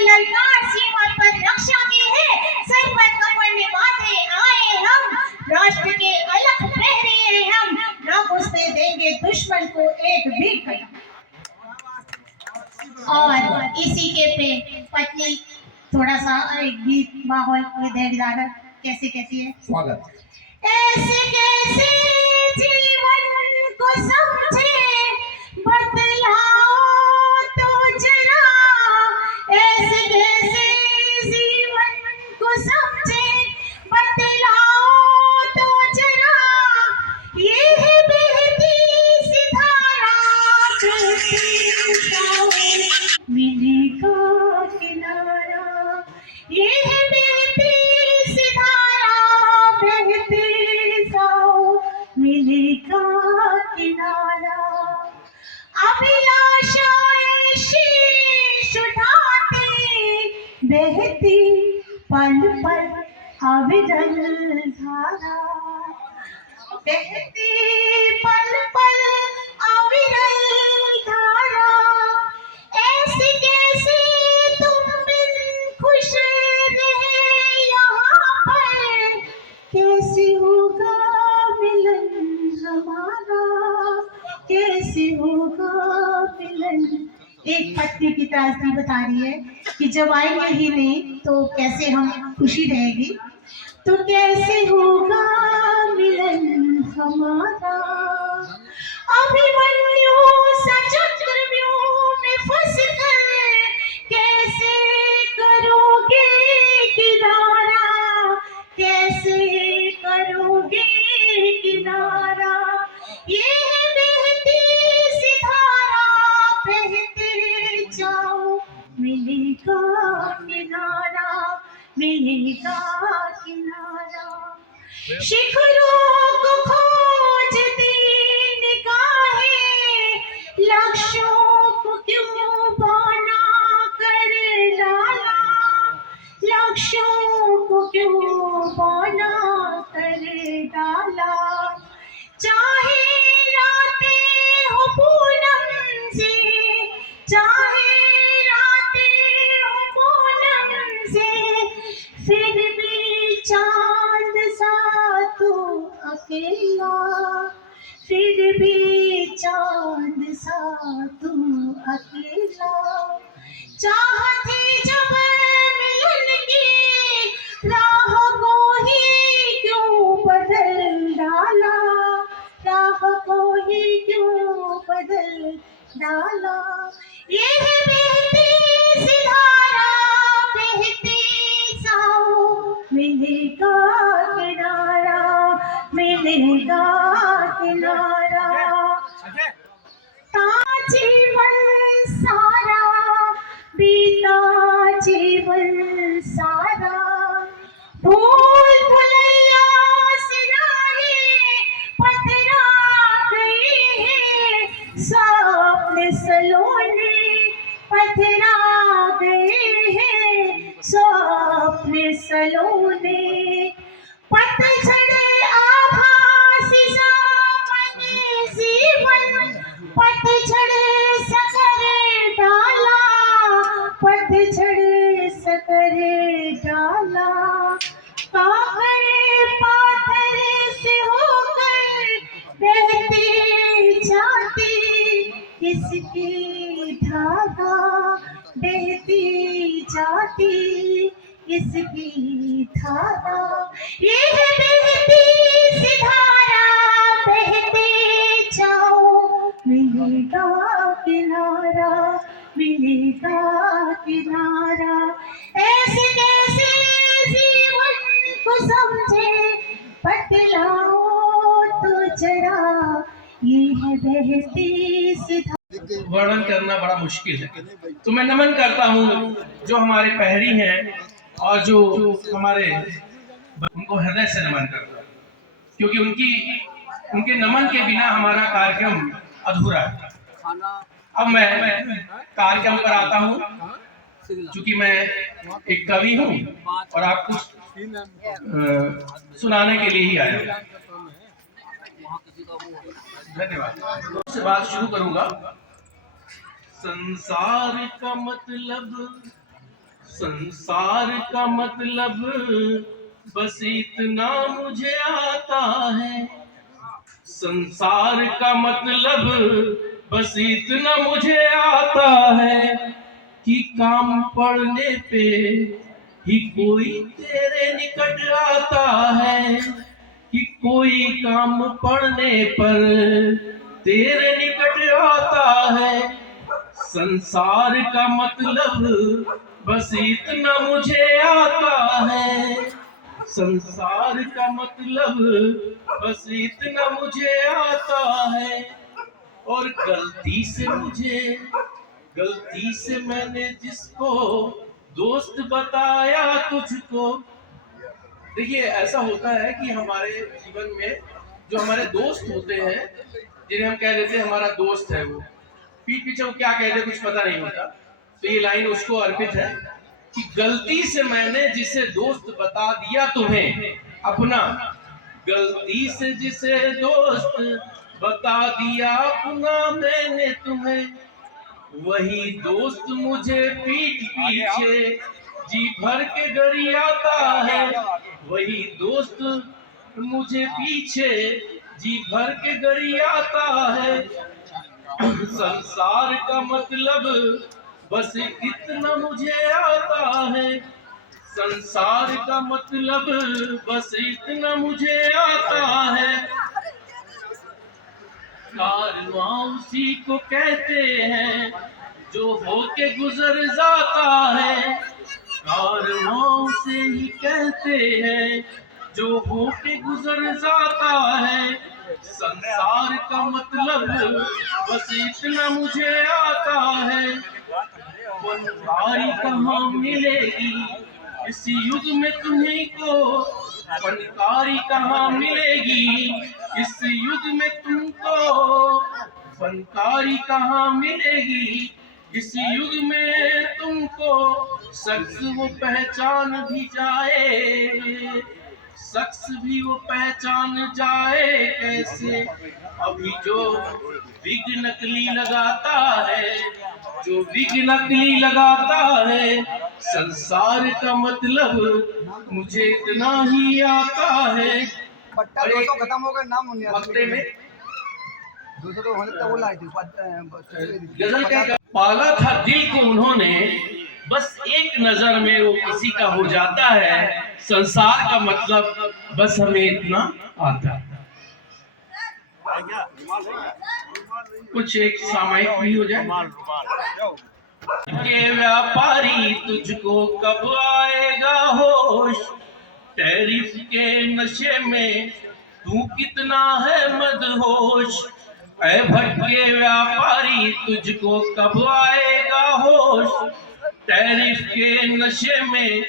ललकार सीमा पर रक्षा की है, सर पर कमर में बांधे आए हम, राष्ट्र के अलख प्रहरी हैं हम, ना घुसने देंगे दुश्मन को एक भी कदम। और इसी के पे पत्नी थोड़ा सा एक गीत माहौल विधेयक कैसे कहती है, स्वागत। ऐसे कैसे जीवन को समझे बतलाओ तो जरा, ऐसे कैसे जीवन को समझे बतलाओ तो जरा, ये है बहती सी धारा मिलेगा किनारा, ये है बहती सी धारा बहते जाओ मिलेगा किनारा, अभिलाषाएं शीश उठाते बहती पल पल अविरल धारा, बहती पल पल अविरल धारा, ऐसे कैसे तुम बिन खुश रहे यहाँ पर, कैसे होगा मिलन हमारा, कैसे होगा मिलन। एक पत्नी की त्रासदी बता रही है कि जब आएंगे ही नहीं तो कैसे हम खुशी रहेगी, तो कैसे होगा मिलन हमारा, अभिमन्यु सा चक्रव्यूह में फंस कर कैसे करोगे किनारा, कैसे करोगे किनारा, ये बहती सी धारा बहते जाओ मिलेगा किनारा, मिलेगा किनारा, शिखरों को खोजती निगाहें लक्ष्यों को क्यों बना कर डाला, लक्ष्यों को क्यों बना कर डाला, चाहे रातें हो पूनम से, चाहे रातें हो पूनम से, फिर भी चांद सा तू अकेला, फिर भी चांद सा तू अकेला, चाहते जब मिलन की राह को ही क्यों बदल डाला, राह को ही क्यों बदल डाला, ये है बहती सी धारा बहती जाओ मिलेगा किनारा, मिलेगा किनारा, जीवन सारा बीता जीवन सारा, भूल भुलैया से राहें पथरा गई है, स्वप्न सलोने पथरा गए हैं, स्वप्न सलोने, पतझड़ आभासी सामने जीवन, पतझड़ सकर डाला, पतझड़ सकर डाला, पाथर पाथर से होकर बहती जाती किसकी धागा, बहती जाती किसकी धारा, ये है बहती सी धारा बहते जाओ मिलेगा किनारा, मिलेगा किनारा, ऐसे कैसे जीवन को समझे बतलाओ तो जरा, ये है बहती सी धारा। वर्णन करना बड़ा मुश्किल है, तो मैं नमन करता हूँ जो हमारे पहरी हैं और जो हमारे, उनको हृदय से नमन करता हूँ, क्योंकि उनके नमन के बिना हमारा कार्यक्रम अधूरा है। अब मैं कार्यक्रम पर आता हूँ, क्योंकि मैं एक कवि हूँ और आपको सुनाने के लिए ही आया हूँ। धन्यवाद। से बात शुरू करूंगा। संसार का मतलब संसार का मतलब बस इतना मुझे आता है, संसार का मतलब बस इतना मुझे आता है कि काम पड़ने पे ही कोई तेरे निकट आता है, कि कोई काम पड़ने पर तेरे निकट आता है। संसार का मतलब बस इतना मुझे आता है, संसार का मतलब बस इतना मुझे आता है। और गलती से मैंने जिसको दोस्त बताया तुझको। देखिए ऐसा होता है कि हमारे जीवन में जो हमारे दोस्त होते हैं, जिन्हें हम कह देते हैं हमारा दोस्त है, वो पीठ पीछे वो क्या कहते हैं कुछ पता नहीं होता। तो ये लाइन उसको अर्पित है कि गलती से मैंने जिसे दोस्त बता दिया तुम्हें अपना, गलती से जिसे दोस्त बता दिया अपना मैंने तुम्हें, वही दोस्त मुझे पीठ पीछे जी भर के गरियाता है, वही दोस्त मुझे पीछे जी भर के गरियाता है। संसार का मतलब बस इतना मुझे आता है, संसार का मतलब बस इतना मुझे आता है। कारवां उसी को कहते हैं जो होके गुजर जाता है, कारवां उसे ही कहते हैं जो होके गुजर जाता है। संसार का मतलब बस इतना मुझे आता है। फनकारी कहाँ मिलेगी इस युग में तुम्हीं को, फनकारी कहाँ मिलेगी इस युग में तुमको, फनकारी कहाँ मिलेगी इस युग में तुमको। शख्स वो पहचान भी जाए, शख्स भी वो पहचान जाए कैसे, अभी जो विग नकली लगाता है, जो विग नकली लगाता है। संसार का मतलब मुझे इतना ही आता है। पट्टा 200 खत्म हो गए नाम वक्ते में 200 तो होने तो वो लाई थी गजल का पाला था दिल को उन्होंने, बस एक नजर में वो किसी का हो जाता है। संसार का मतलब बस हमें इतना आता है। कुछ एक सामायिक भी हो जाए। के व्यापारी तुझको कब आएगा होश, टैरिफ के नशे में तू कितना है मदहोश। ऐ भटके व्यापारी तुझको कब आएगा होश, टैरिफ के नशे में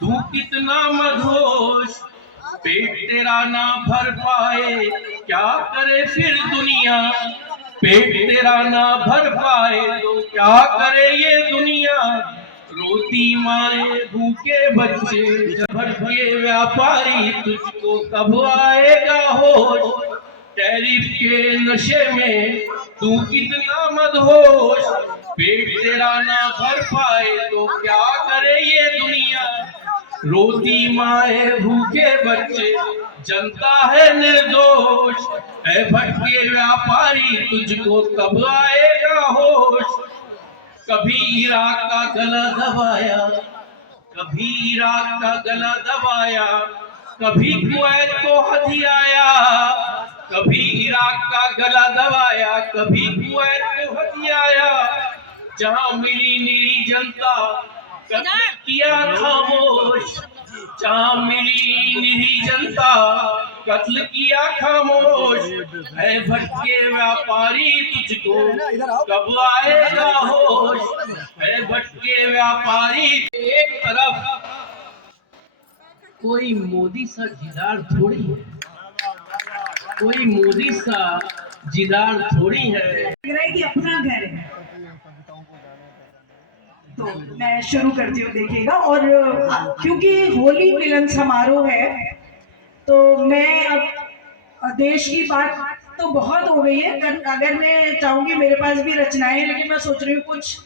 तू कितना मदहोश। पेट तेरा ना भर पाए क्या करे फिर दुनिया, पेट तेरा ना भर पाए तो क्या करे ये दुनिया। रोती माए भूखे बच्चे भटके व्यापारी तुझको कब आएगा होश, टैरिफ के नशे में तू कितना मदहोश। पेट तेरा ना भर पाए तो क्या करे ये दुनिया, रोती माए भूखे बच्चे जनता है निर्दोष। ऐ भटके व्यापारी तुझको कब आएगा होश। कभी इराक का गला दबाया, कभी इराक का गला दबाया, कभी कुवैत को हथियाया, कभी इराक का गला दबाया, कभी कुवैत को हथियाया। जहां मिली निरी जनता कत्ल किया खामोश, जहां मिली निरी जनता कत्ल किया खामोश। है भटके व्यापारी तुझको कब आएगा होश, है भटके व्यापारी। एक तरफ कोई मोदी सा जिदार थोड़ी है, कोई मोदी सा जिदार थोड़ी है। लग रहा है कि अपना घर है। तो मैं शुरू करती हूँ, देखिएगा। और क्योंकि होली मिलन समारोह है तो मैं अब देश की बात तो बहुत हो गई है, अगर मैं चाहूंगी मेरे पास भी रचनाएं हैं, लेकिन मैं सोच रही हूँ कुछ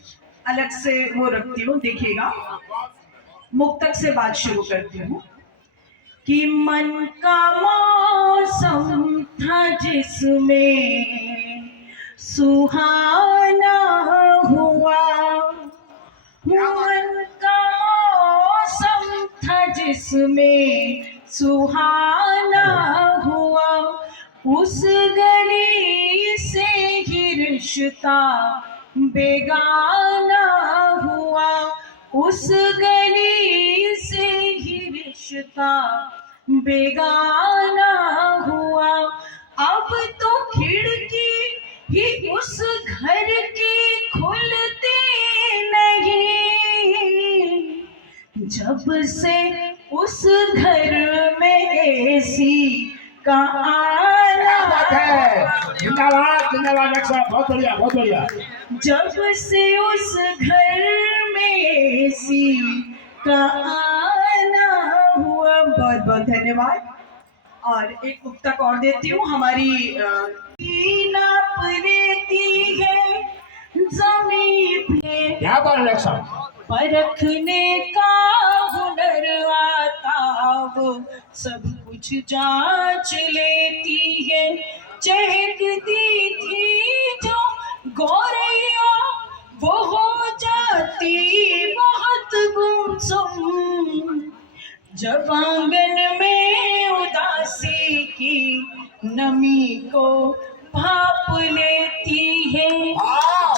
अलग से वो रखती हूँ, देखिएगा। मुक्तक से बात शुरू करती हूँ कि मन का मौसम था जिसमें सुहाना हुआ, मन का मौसम था जिसमें सुहाना हुआ, उस गली से ही रिश्ता बेगाना हुआ, उस गली से ही रिश्ता बेगाना हुआ। अब तो खिड़की ही उस घर की खुलती नहीं, जब से उस घर में एसी का आना, जिंदाबाद जिंदाबाद, बहुत बढ़िया बहुत बढ़िया। जब से उस घर में एसी का आना हुआ। बहुत बहुत धन्यवाद। और एक मुक्तक और देती हूँ। हमारी नाप लेती है जमीन पे, क्या बात है साहब, परखने का हुनर आता वो सब कुछ जांच लेती है। चहकती थी जो गौरैया वो हो जाती बहुत गुमसुम, जब आंगन में उदासी की नमी को भाप लेती है,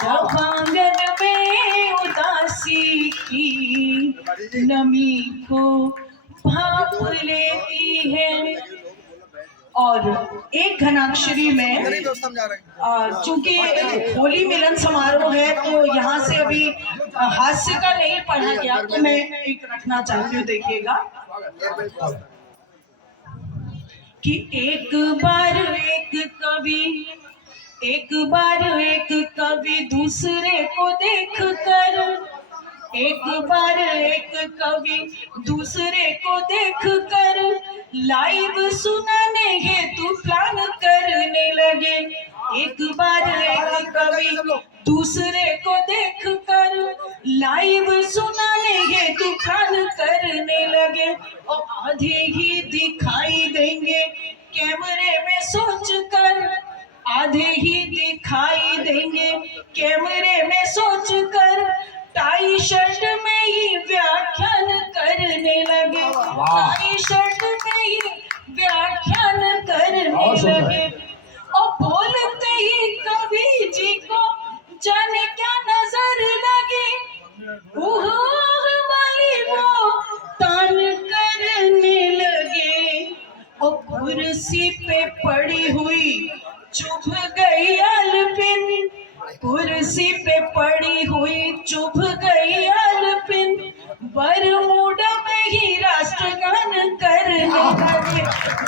जब आंगन में उदासी की नमी को भाप लेती है। और एक घनाक्षरी में, चूंकि होली मिलन समारोह है तो यहाँ से अभी हास्य का नहीं पढ़ा गया, तो मैं एक रखना चाहती हूँ, देखिएगा कि एक बार एक कवि दूसरे को देख कर, एक बार एक कवि दूसरे को देख कर लाइव सुनाने हेतु प्लान करने लगे। एक बार एक कवि दूसरे को देख कर लाइव सुनाने हेतु प्लान करने लगे, और आधे ही दिखाई देंगे कैमरे में सोच कर, आधे ही दिखाई देंगे कैमरे में सोच कर, टाई शर्ट में ही व्याख्यान करने लगे, टाई शर्ट में ही व्याख्यान करने लगे। और बोलते ही कवि जी को जाने क्या नजर लगे, ओह वाली वो तान करने लगे। और कुर्सी पे पड़ी हुई चुभ गई अलपिन, कुर्सी पे पड़ी हुई चुभ गई अलपिन, बरमूडा में ही राष्ट्रगान करने लगे,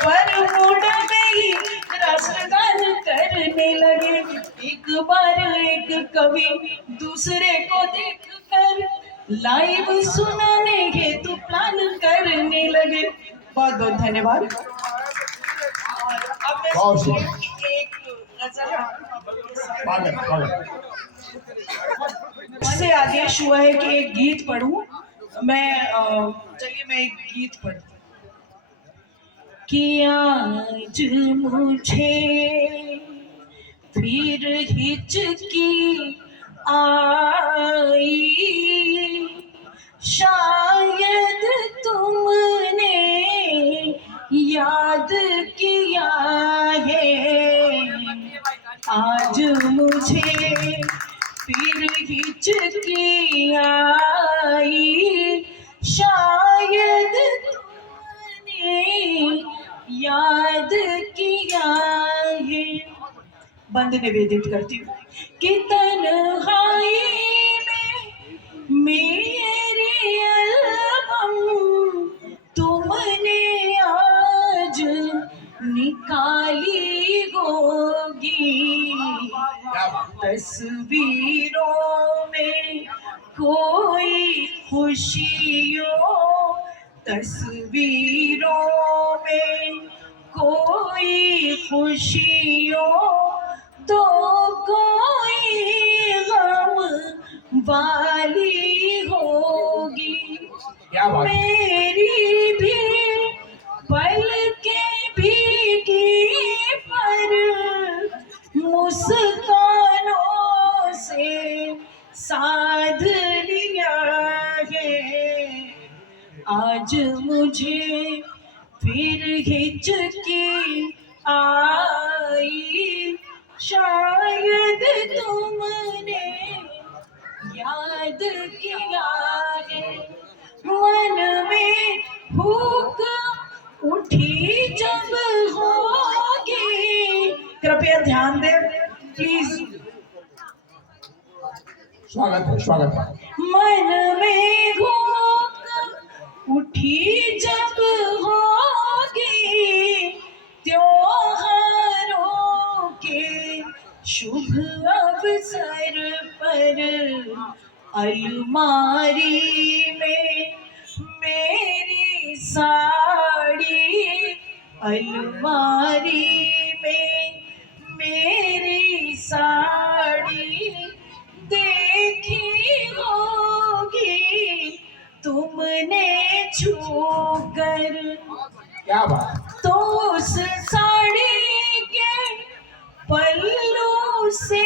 बरमूडा में ही राष्ट्रगान करने लगे। एक बार एक कवि दूसरे को देख कर लाइव सुनाने हेतु प्लान करने लगे। बहुत बहुत धन्यवाद। अब मैं एक इससे आदेश हुआ है कि एक गीत पढ़ूं मैं। चलिए मैं एक गीत पढ़ती कि आज मुझे फिर हिचकी आई, शायद तुमने याद किया है, आज मुझे फिर हिचकी आई, शायद तुमने याद किया है। बंद निवेदित करती हूँ कि तन्हाई में मेरी अलबम तुमने आज निकाली होगी, तस्वीरों में कोई खुशियों, तस्वीरों में कोई खुशियों तो कोई गम वाली होगी। क्या बात है। मेरी भी पलकें भीगी पर मुस्कानों से साध लिया है। आज मुझे फिर हिचकी आई, शायद तुमने याद किया है। मन में भूख उठी जब होगी, कृपया ध्यान दें प्लीज। स्वागत है, स्वागत है। मन में भूख उठी जब होगी, त्योहारों के शुभ अवसर पर अलमारी में मेरी साड़ी, अलमारी में मेरी साड़ी देखी होगी तुमने छूकर। क्या बात। तो उस साड़ी के पल्लू से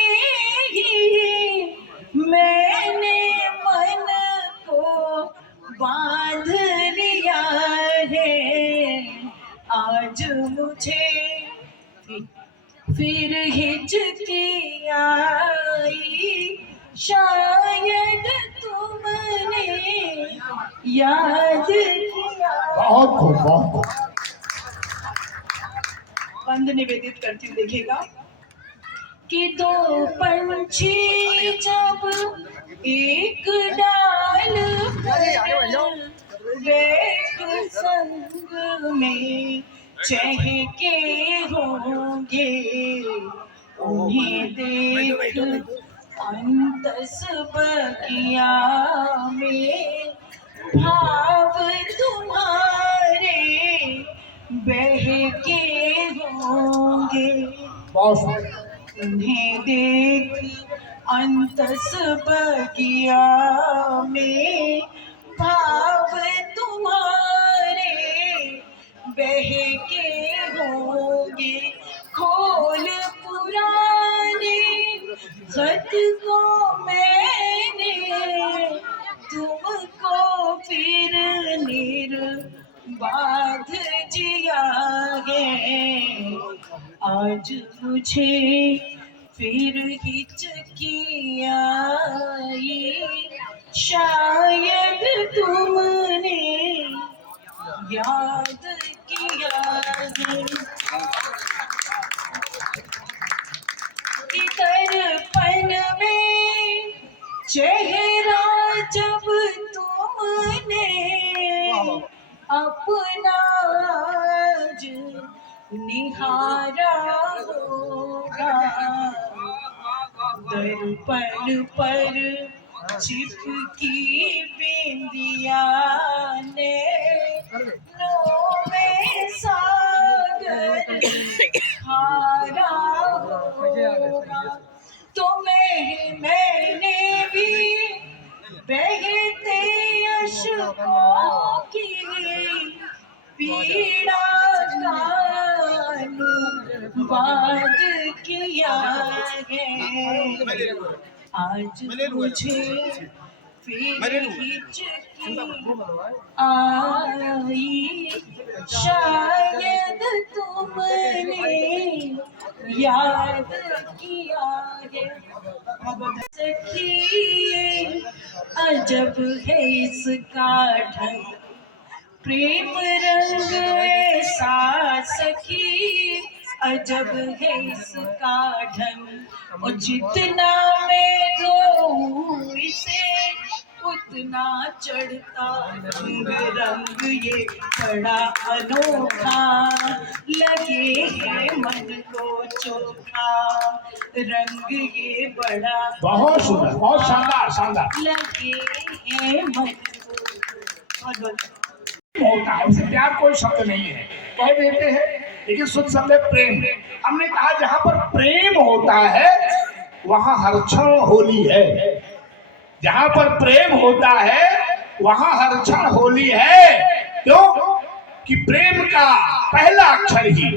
ही मैंने मन को बांध लिया है। आज मुझे फिर हिचकी आई, शायद तुमने याद किया। बहुत खूब, बहुत खूब। बंद निवेदित करती हूँ, देखिएगा कि दो पंछी जब एक डाल पर एक संग में चहके होंगे, उन्हें देख अंतस बगिया में भाव तुम्हारे बहके होंगे। बहुत सुंदर। उन्हें देख अंतस बगिया में भाव तुम्हारे बहके होंगे। खोल पुराने खत को मैंने तुमको फिर निर्बाध जिया है। आज मुझे फिर हिचकी आई, शायद तुमने याद किया है। दर्पण में चेहरा जब तुमने अपना आज निहारा होगा, दर्पण पर चिपकी बिंदिया ने में सागर खारा होगा। तुम्हें मैंने भी बहते अश्कों की पीड़ा का अनुवाद किया है। आज मुझे फिर हिचकी आई, शायद तुमने याद किया है। सखी अजब है इसका ढंग, प्रेम रंग ऐसा सखी अजब है इसका ढंग। और जितना मैं धोऊं इसे उतना चढ़ता रंग, रंग ये बड़ा अनोखा लगे है मन को चोखा, रंग ये बड़ा बहुत सुंदर, बहुत शानदार, शानदार लगे है मन को। होता है, उसे प्यार कोई शब्द नहीं है, कह देते हैं, लेकिन शुद्ध शब्द है प्रेम। हमने कहा जहाँ पर प्रेम होता है वहाँ हर क्षण होली है। जहाँ पर प्रेम होता है वहां हर क्षण होली है। क्यों? कि प्रेम का पहला अक्षर ही,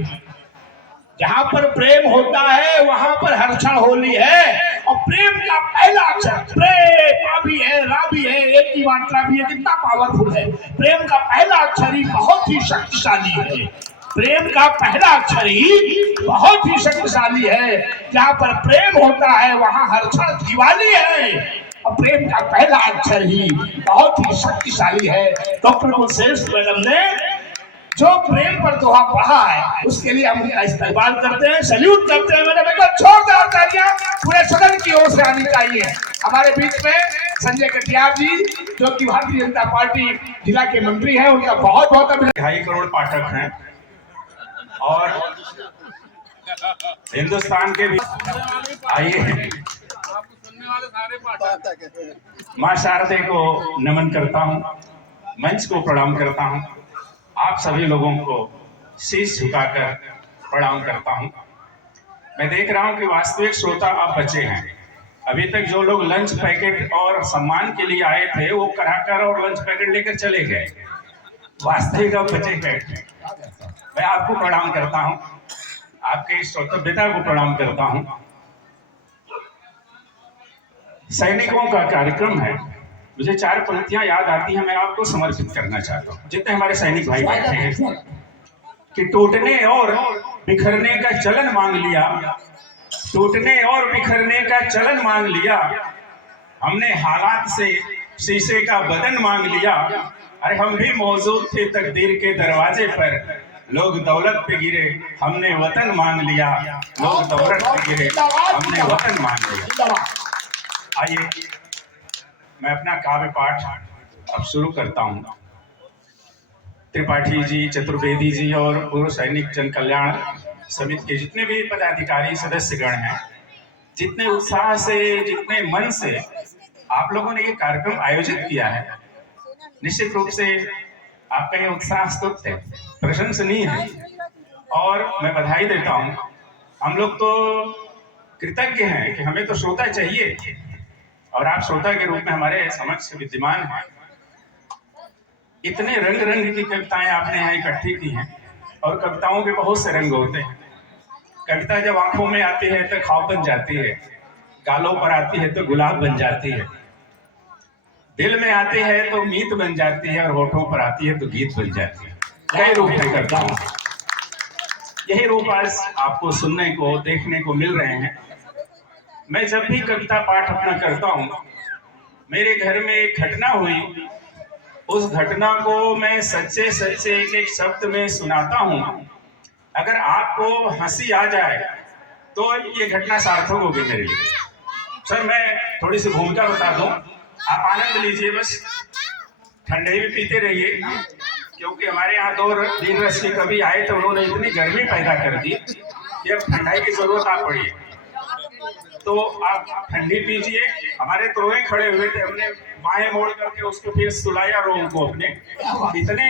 जहां पर प्रेम होता है वहां पर हर क्षण होली है। और प्रेम का पहला अक्षर प्रेम, आ भी है, रा भी है, एक की मात्रा भी है, कितना पावरफुल है। प्रेम का पहला अक्षर ही बहुत ही शक्तिशाली है। प्रेम का पहला अक्षर ही बहुत ही शक्तिशाली है। जहां पर प्रेम होता है वहां हर क्षण दिवाली है। और प्रेम का पहला अक्षर ही बहुत ही शक्तिशाली है। डॉक्टर कुलश्रेष्ठ मैडम ने जो प्रेम पर दोहा पढ़ा है उसके लिए हम उनका इस्तेमाल करते हैं, सैल्यूट करते हैं। मैडम एक बार जोरदार तालियां पूरे सदन की ओर से आनी चाहिए। हमारे बीच में संजय कटियार जी जो कि भारतीय जनता पार्टी जिला के मंत्री हैं, उनका बहुत बहुत अभिनंदन। 2.5 करोड़ पाठक हैं और हिंदुस्तान के भी। आइए मां शारदे को नमन करता हूं, मंच को प्रणाम करता हूं, आप सभी लोगों को शीश झुकाकर प्रणाम करता हूं। मैं देख रहा हूं कि वास्तविक श्रोता आप बचे हैं। अभी तक जो लोग लंच पैकेट और सम्मान के लिए आए थे वो कराकर और लंच पैकेट लेकर चले गए। वास्तविक आप बचे हैं। मैं आपको प्रणाम करता हूं, आपके श्रोतव्यता को प्रणाम करता हूं। सैनिकों का कार्यक्रम है, मुझे 4 पंक्तियां याद आती हैं, मैं आपको समर्पित करना चाहता हूं। जितने हमारे सैनिक भाई बैठे हैं कि टूटने और बिखरने का चलन मांग लिया, टूटने और बिखरने का चलन मांग लिया, हमने हालात से शीशे का बदन मांग लिया। अरे हम भी मौजूद थे तकदीर के दरवाजे पर, लोग दौलत पे गिरे हमने वतन मांग लिया, लोग दौलत पे गिरे हमने वतन मांग लिया। आइए मैं अपना काव्य पाठ अब शुरू करता हूं। त्रिपाठी जी, चतुर्वेदी जी और पूर्व सैनिक जन कल्याण समिति के जितने भी पदाधिकारी सदस्यगण हैं, जितने उत्साह से, जितने मन से आप लोगों ने ये कार्यक्रम आयोजित किया है, निश्चित रूप से आपका ये उत्साह स्तुत है, प्रशंसनीय है और मैं बधाई देता हूं। हम लोग तो कृतज्ञ हैं कि हमें तो श्रोता चाहिए और आप श्रोता के रूप में हमारे समक्ष विद्यमान हैं। इतने रंग रंग की कविताएं आपने यहाँ इकट्ठी की हैं और कविताओं के बहुत से रंग होते हैं। कविता जब आंखों में आती है तो खाब बन जाती है, गालों पर आती है तो गुलाब बन जाती है, दिल में आती है तो मीत बन जाती है और होठों पर आती है तो गीत बन जाती है। कई रूप में करता हूँ, यही रूप आज आपको सुनने को, देखने को मिल रहे हैं। मैं जब भी कविता पाठ अपना करता हूँ, मेरे घर में एक घटना हुई, उस घटना को मैं सच्चे सच्चे एक एक शब्द में सुनाता हूँ। अगर आपको हंसी आ जाए तो ये घटना सार्थक होगी मेरे लिए। सर मैं थोड़ी सी भूमिका बता दूं, आप आनंद लीजिए, बस ठंडे भी पीते रहिए, क्योंकि हमारे यहाँ 2 दिन रस के कवि आए थे, उन्होंने इतनी गर्मी पैदा कर दी कि अब ठंडाई की जरूरत आ पड़ी है। तो आप ठंडी पीजिए। हमारे त्रोए खड़े हुए थे, हमने बाएं मोड़ करके उसको फिर सुलाया रोग को अपने, इतने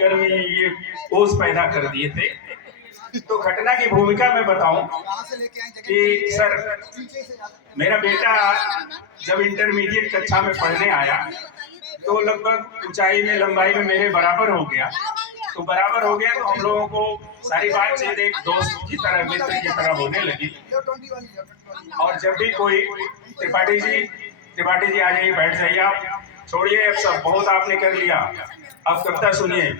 गर्मी ये ओस पैदा कर दिए थे। तो घटना की भूमिका में बताऊं कि सर मेरा बेटा जब इंटरमीडिएट कक्षा में पढ़ने आया तो लगभग ऊंचाई में, लंबाई में मेरे बराबर हो गया। तो बराबर हो गया तो हम लोगों को सारी बातचीत एक दोस्त की तरह, मित्र की तरह होने लगी। और जब भी कोई त्रिपाठी जी आ जाइए, बैठ जाइए, आप छोड़िए अब सब, बहुत आपने कर लिया, अब कविता सुनिए।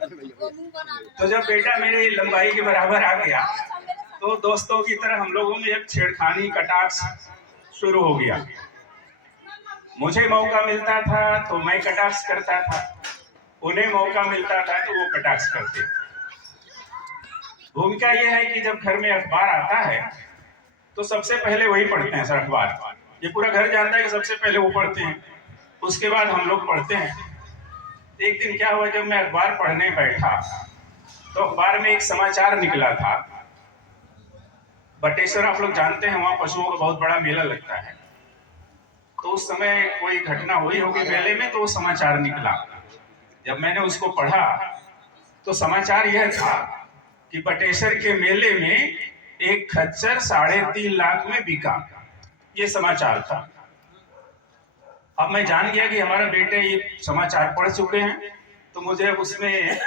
तो जब बेटा मेरे लंबाई के बराबर आ गया तो दोस्तों की तरह हम लोगों में एक छेड़खानी, कटाक्ष शुरू हो गया। मुझे मौका मिलता था तो मैं कटाक्ष करता था, उन्हें मौका मिलता था तो वो कटाक्ष करते। भूमिका ये है कि जब घर में अखबार आता है तो सबसे पहले वही पढ़ते हैं सर अखबार। ये पूरा घर जानता है कि सबसे पहले वो पढ़ते हैं, उसके बाद हम लोग पढ़ते हैं। एक दिन क्या हुआ, जब मैं अखबार पढ़ने बैठा तो अखबार में एक समाचार निकला था। बटेश्वर आप लोग जानते हैं, वहाँ पशुओं का बहुत बड़ा मेला लगता है। तो उस समय कोई घटना हुई होगी मेले में, तो वो समाचार निकला। जब मैंने उसको पढ़ा तो समाचार यह था कि बटेश्वर के मेले में एक खच्चर 3.5 लाख में बिका, ये समाचार था। अब मैं जान गया कि हमारे बेटे ये समाचार पढ़ चुके हैं, तो मुझे अब उसमें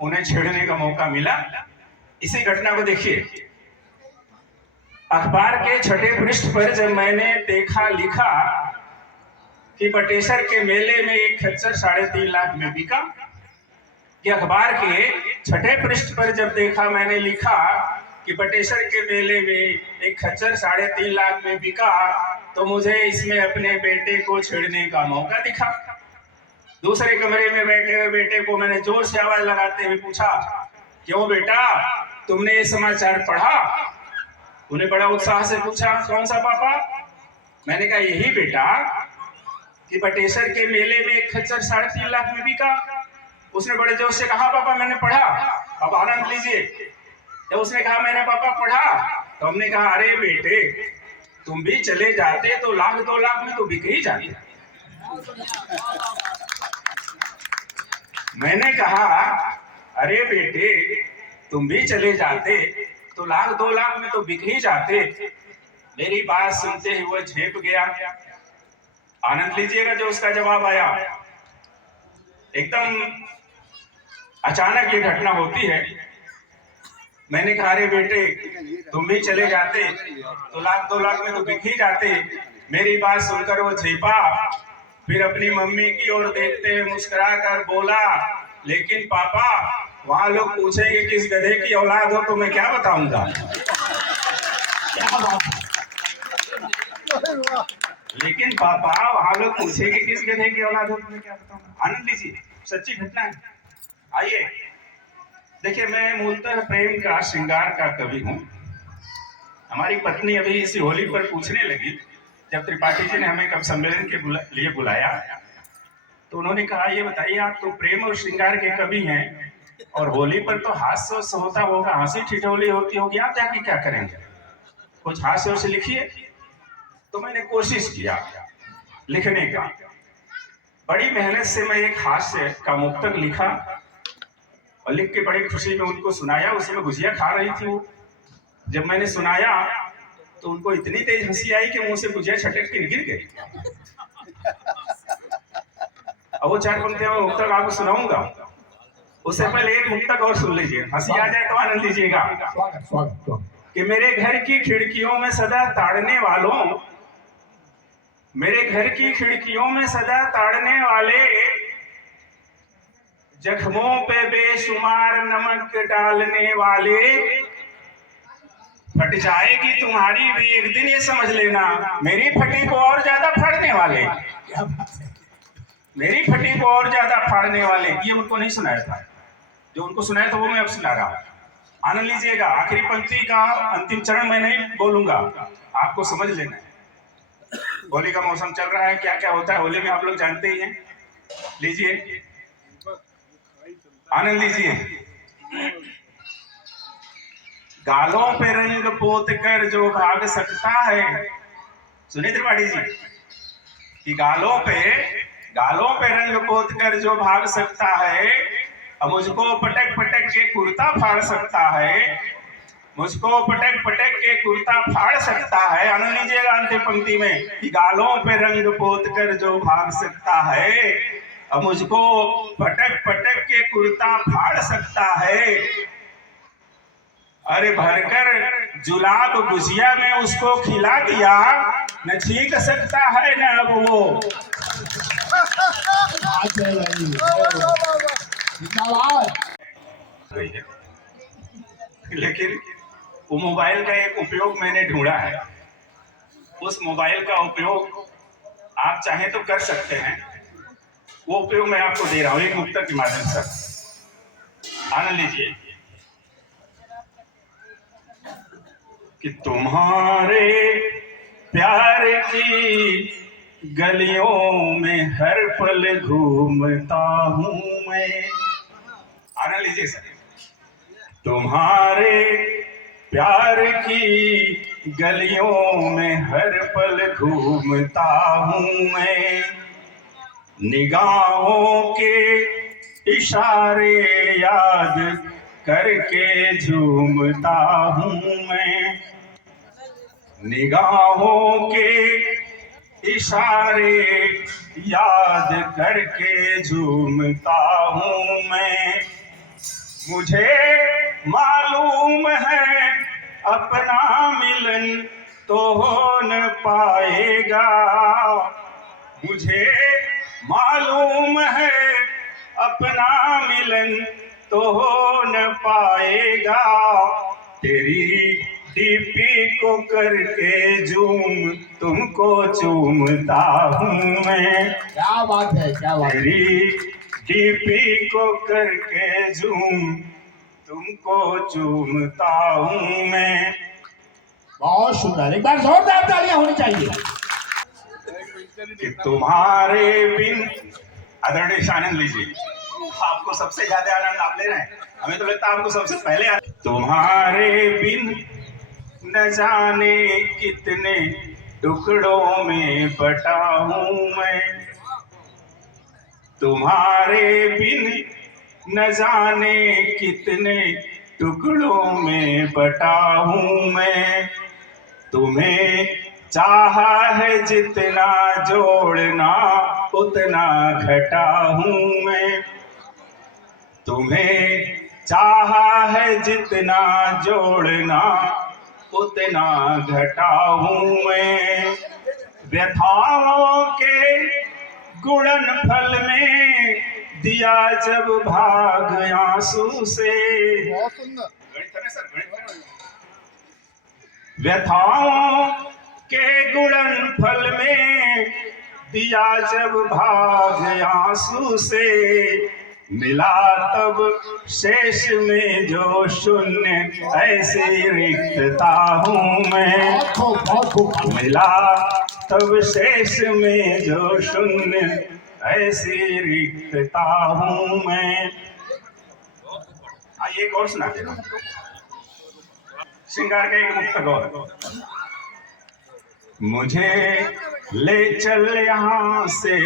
उन्हें छेड़ने का मौका मिला। इसी घटना को देखिए, अखबार के छठे पृष्ठ पर जब मैंने देखा लिखा कि बटेश्वर के मेले में एक खच्चर 3.5 लाख में बिका, कि अखबार के छठे पृष्ठ पर जब देखा मैंने लिखा कि बटेश्वर के मेले में एक खच्चर 3.5 लाख में बिका, तो मुझे इसमें अपने बेटे को छेड़ने का मौका दिखा। दूसरे कमरे में बैठे हुए बेटे को मैंने जोर से आवाज लगाते हुए पूछा, क्यों बेटा, तुमने ये समाचार पढ़ा? उन्हें बड़ा उत्साह से पूछा, कौन सा पापा? मैंने कहा, यही बेटा कि बटेश्वर के मेले में एक खच्चर 3.5 लाख में बिका। उसने बड़े जोर से कहा, पापा मैंने पढ़ा। अब आनंद लीजिए। जब उसने कहा मैंने पापा पढ़ा, तो हमने कहा, अरे बेटे, तुम भी चले जाते तो 1-2 लाख में तो बिक ही जाते। मैंने कहा, अरे बेटे, तुम भी चले जाते तो 1-2 लाख में तो बिक ही जाते। मेरी बात सुनते ही वो झेप गया। आनंद लीजिएगा जो उसका जवाब आया। एकदम अचानक ये घटना होती है। मैंने कहा, अरे बेटे, तुम भी चले जाते तो 1-2 लाख में तो बिक ही जाते। मेरी बात सुनकर वो झेपा, फिर अपनी मम्मी की ओर देखते हुए मुस्कुरा कर बोला, लेकिन पापा, वहां लोग पूछेंगे किस गधे की औलाद हो, तो मैं क्या बताऊंगा? लेकिन पापा, वहां लोग पूछेंगे किस गधे की औलाद हो, तो मैं क्या बताऊंगा? आनंद लीजिए, सच्ची घटना है। आइए देखिए, मैं मूलतः प्रेम का, श्रृंगार का कवि हूँ। हमारी पत्नी अभी इसी होली पर पूछने लगी, जब त्रिपाठी जी ने हमें कवि सम्मेलन के लिए बुलाया, तो उन्होंने कहा, ये बताइए, आप तो प्रेम और श्रृंगार के कवि हैं, और होली पर तो हास्य से होता होगा, हंसी ठिठोली होती होगी, आप जाके क्या करेंगे? कुछ हास्य से लिखिए। तो मैंने कोशिश किया लिखने का। बड़ी मेहनत से मैं एक हास्य का मुक्तक लिखा और लिख के बड़ी खुशी में उनको सुनाया। उसी में गुजिया खा रही थी वो। जब मैंने सुनाया तो उनको इतनी तेज हंसी आई कि मुंह से गुजिया छटक के गिर गई। अब वो 4 पंक्तियां मैं मुक्तक आपको सुनाऊंगा। उससे पहले एक मुक्तक और सुन लीजिए, हंसी आ जाए तो आनंद लीजिएगा। कि मेरे घर की खिड़कियों में सदा ताड़ने वालों, मेरे घर की खिड़कियों में सदा ताड़ने वाले, जख्मों पे बेशुमार नमक डालने वाले, फट जाएगी तुम्हारी भी एक दिन, ये समझ लेना, मेरी फटी को और ज्यादा फाड़ने वाले, मेरी फटी को और ज्यादा फाड़ने वाले। ये उनको नहीं सुनाया था, जो उनको सुनाया था वो मैं अब सुना रहा हूं। आनंद लीजिएगा। आखिरी पंक्ति का अंतिम चरण मैं नहीं बोलूंगा, आपको समझ लेना है। होली का मौसम चल रहा है, क्या क्या होता है होली में आप लोग जानते ही हैं। लीजिए, आनंद लीजिए। गालों पे रंग पोत कर जो भाग सकता है, सुनिए त्रिपाठी जी, कि गालों पे रंग पोत कर जो भाग सकता है, अब मुझको पटक पटक के कुर्ता फाड़ सकता है, मुझको पटक पटक के कुर्ता फाड़ सकता है। आनंद लीजिएगा अंतिम पंक्ति में, कि गालों पे रंग पोत कर जो भाग सकता है, अब मुझको पटक पटक के कुर्ता फाड़ सकता है। अरे भरकर जुलाब गुजिया में उसको खिला दिया, न छींक सकता है न अब वो। लेकिन वो मोबाइल का एक उपयोग मैंने ढूंढा है। उस मोबाइल का उपयोग आप चाहें तो कर सकते हैं, वो उपयोग मैं आपको दे रहा हूं एक मुक्तक के माध्यम से। आनंद लीजिए। कि तुम्हारे प्यार की गलियों में हर पल घूमता हूं मैं। आनंद लीजिए सर। तुम्हारे प्यार की गलियों में हर पल घूमता हूं मैं, निगाहों के इशारे याद करके झूमता हूं मैं, निगाहों के इशारे याद करके झूमता हूँ मैं। मुझे मालूम है अपना मिलन तो हो न पाएगा। मुझे मालूम है अपना मिलन तो हो न पाएगा। तेरी डीपी को करके झूम तुमको चूमता हूँ मैं। क्या बात है, क्या बात है। तेरी डीपी को करके झूम तुमको चूमता हूँ मैं। बहुत सुंदर, एक बार जोरदार तालियां होनी चाहिए। कि तुम्हारे बिन, आदरणीय आनंद लीजिए, आपको सबसे ज्यादा आनंद आप ले रहे हैं, हमें तो लगता है आपको सबसे पहले तुम्हारे बिन न जाने कितने टुकड़ों में बटा हूँ मैं। तुम्हारे बिन न जाने कितने टुकड़ों में बटा हूँ मैं। तुम्हें चाहा है जितना जोड़ना उतना घटा हूँ मैं। तुम्हें चाहा है जितना जोड़ना उतना घटा हूँ मैं। व्यथाओं के गुणन फल में दिया जब भाग आंसू से। व्यथाओं के गुणन फल में दिया जब भाग आंसू से। मिला तब शेष में जो शून्य ऐसे रिक्तता हूँ मैं। मिला तब शेष में जो शून्य ऐसी रिक्तता हूँ मैं। आइए एक और सुना दे रहा हूँ, श्रृंगार का एक मुक्त गौर। मुझे ले चल यहाँ से,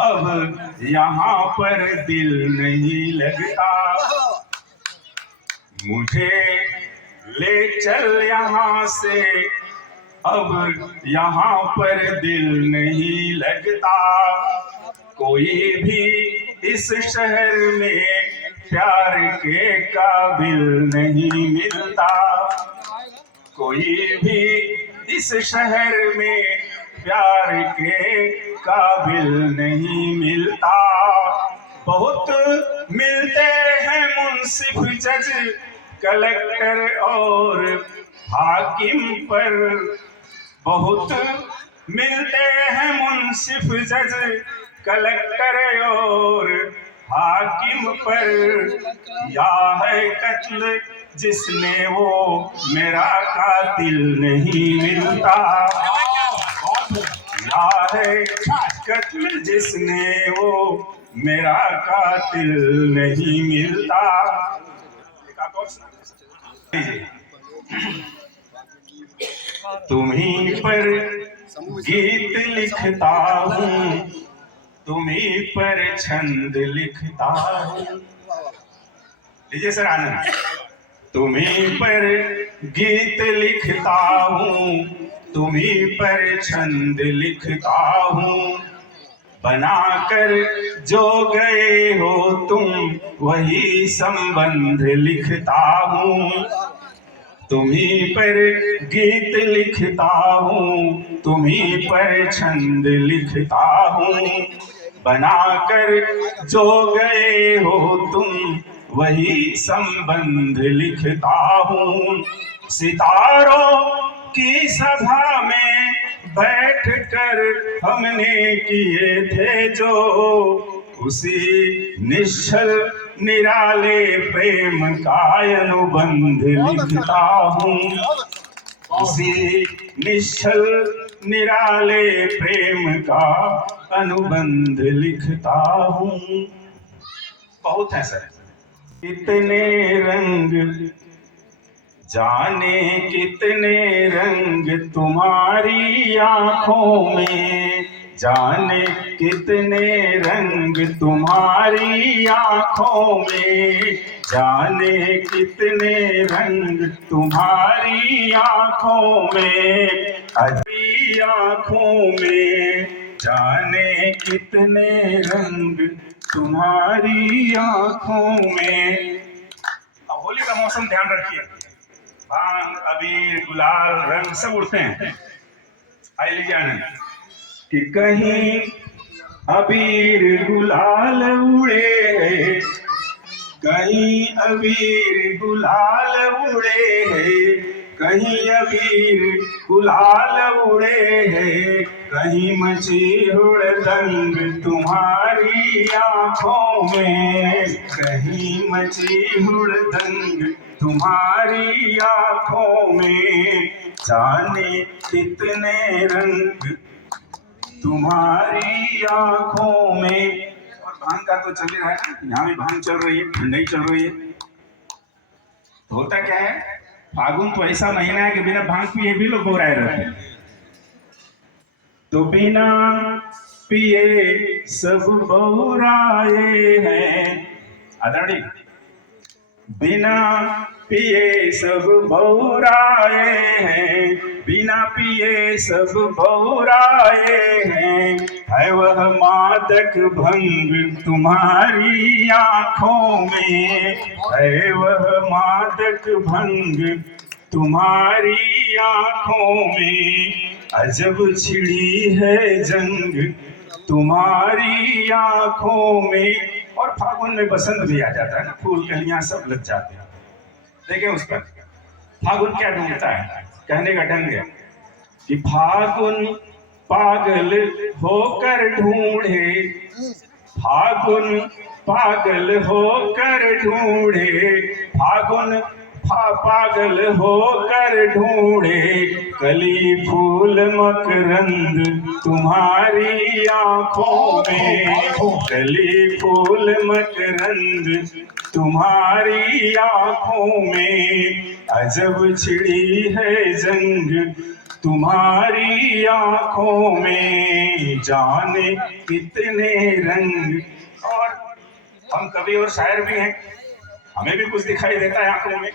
अब यहाँ पर दिल नहीं लगता। मुझे ले चल यहाँ से, अब यहाँ पर दिल नहीं लगता। कोई भी इस शहर में प्यार के काबिल नहीं मिलता। कोई भी इस शहर में प्यार के काबिल नहीं मिलता। बहुत मिलते हैं मुंसिफ जज कलेक्टर और हाकिम पर। बहुत मिलते हैं मुंसिफ जज कलेक्टर और हाकिम पर। या है कत्ल जिसने वो मेरा कातिल नहीं मिलता। या है कत्ल जिसने वो मेरा कातिल नहीं मिलता। तुम्हीं पर गीत लिखता हूँ, तुम्हीं पर छंद लिखता हूँ। लीजिए सर आनंद। तुम्हीं पर गीत लिखता हूँ, तुम्हीं पर छंद लिखता हूँ। बनाकर जो गए हो तुम वही संबंध लिखता हूँ। तुम्हीं पर गीत लिखता हूँ, तुम्हीं पर छंद लिखता हूँ। बनाकर जो गए हो तुम वही संबंध लिखता हूँ। सितारों की सभा में बैठकर हमने किए थे जो, उसी निश्चल निराले प्रेम का अनुबंध लिखता हूँ। उसी निश्चल निराले प्रेम का अनुबंध लिखता हूँ। बहुत है सर। कितने रंग जाने कितने रंग तुम्हारी आंखों में। जाने कितने रंग तुम्हारी आंखों में। जाने कितने रंग तुम्हारी आंखों में। अभी आंखों में, जाने कितने रंग तुम्हारी आंखों में। अब होली का मौसम ध्यान रखिए, भांग अबीर गुलाल रंग सब उड़ते हैं। आइए लीजिए आनंद कि कहीं अबीर गुलाल उड़े, कहीं अबीर गुलाल उड़े है, कहीं अबीर गुलाल उड़े है, कहीं मची हुड़दंग तुम्हारी आंखों में, कहीं मची हुड़दंग तुम्हारी आंखों में, जाने कितने रंग तुम्हारी आंखों में। और भांग का तो चल रहा है ना, यहाँ भी भांग चल रही है, ठंडाई चल रही है। तो होता क्या है, फागुन तो ऐसा महीना है कि बिना भांग पिए भी लोग बोराए रहते हैं। तो बिना पिए सब बोराए हैं, आदरणीय, बिना पिए सब बोराए हैं, बिना पिए सब बोराए हैं, है वह मादक भंग तुम्हारी आंखों में, है वह मादक भंग तुम्हारी आंखों में, अजब छिड़ी है जंग तुम्हारी आंखों में। और फागुन में बसंत भी आ जाता है ना, फूल कलियां सब लग जाते हैं। देखें उस पर फागुन क्या ढूंढता है, कहने का ढंग है कि फागुन पागल होकर ढूंढे, फागुन पागल होकर ढूंढे, फागुन पागल होकर ढूंढे, कली फूल मकरंद तुम्हारी आंखों में, कली फूल मकरंद तुम्हारी आंखों में, अजब छिड़ी है जंग तुम्हारी आंखों में, जाने कितने रंग। और हम कवि और शायर भी हैं, हमें भी कुछ दिखाई देता है आंखों में।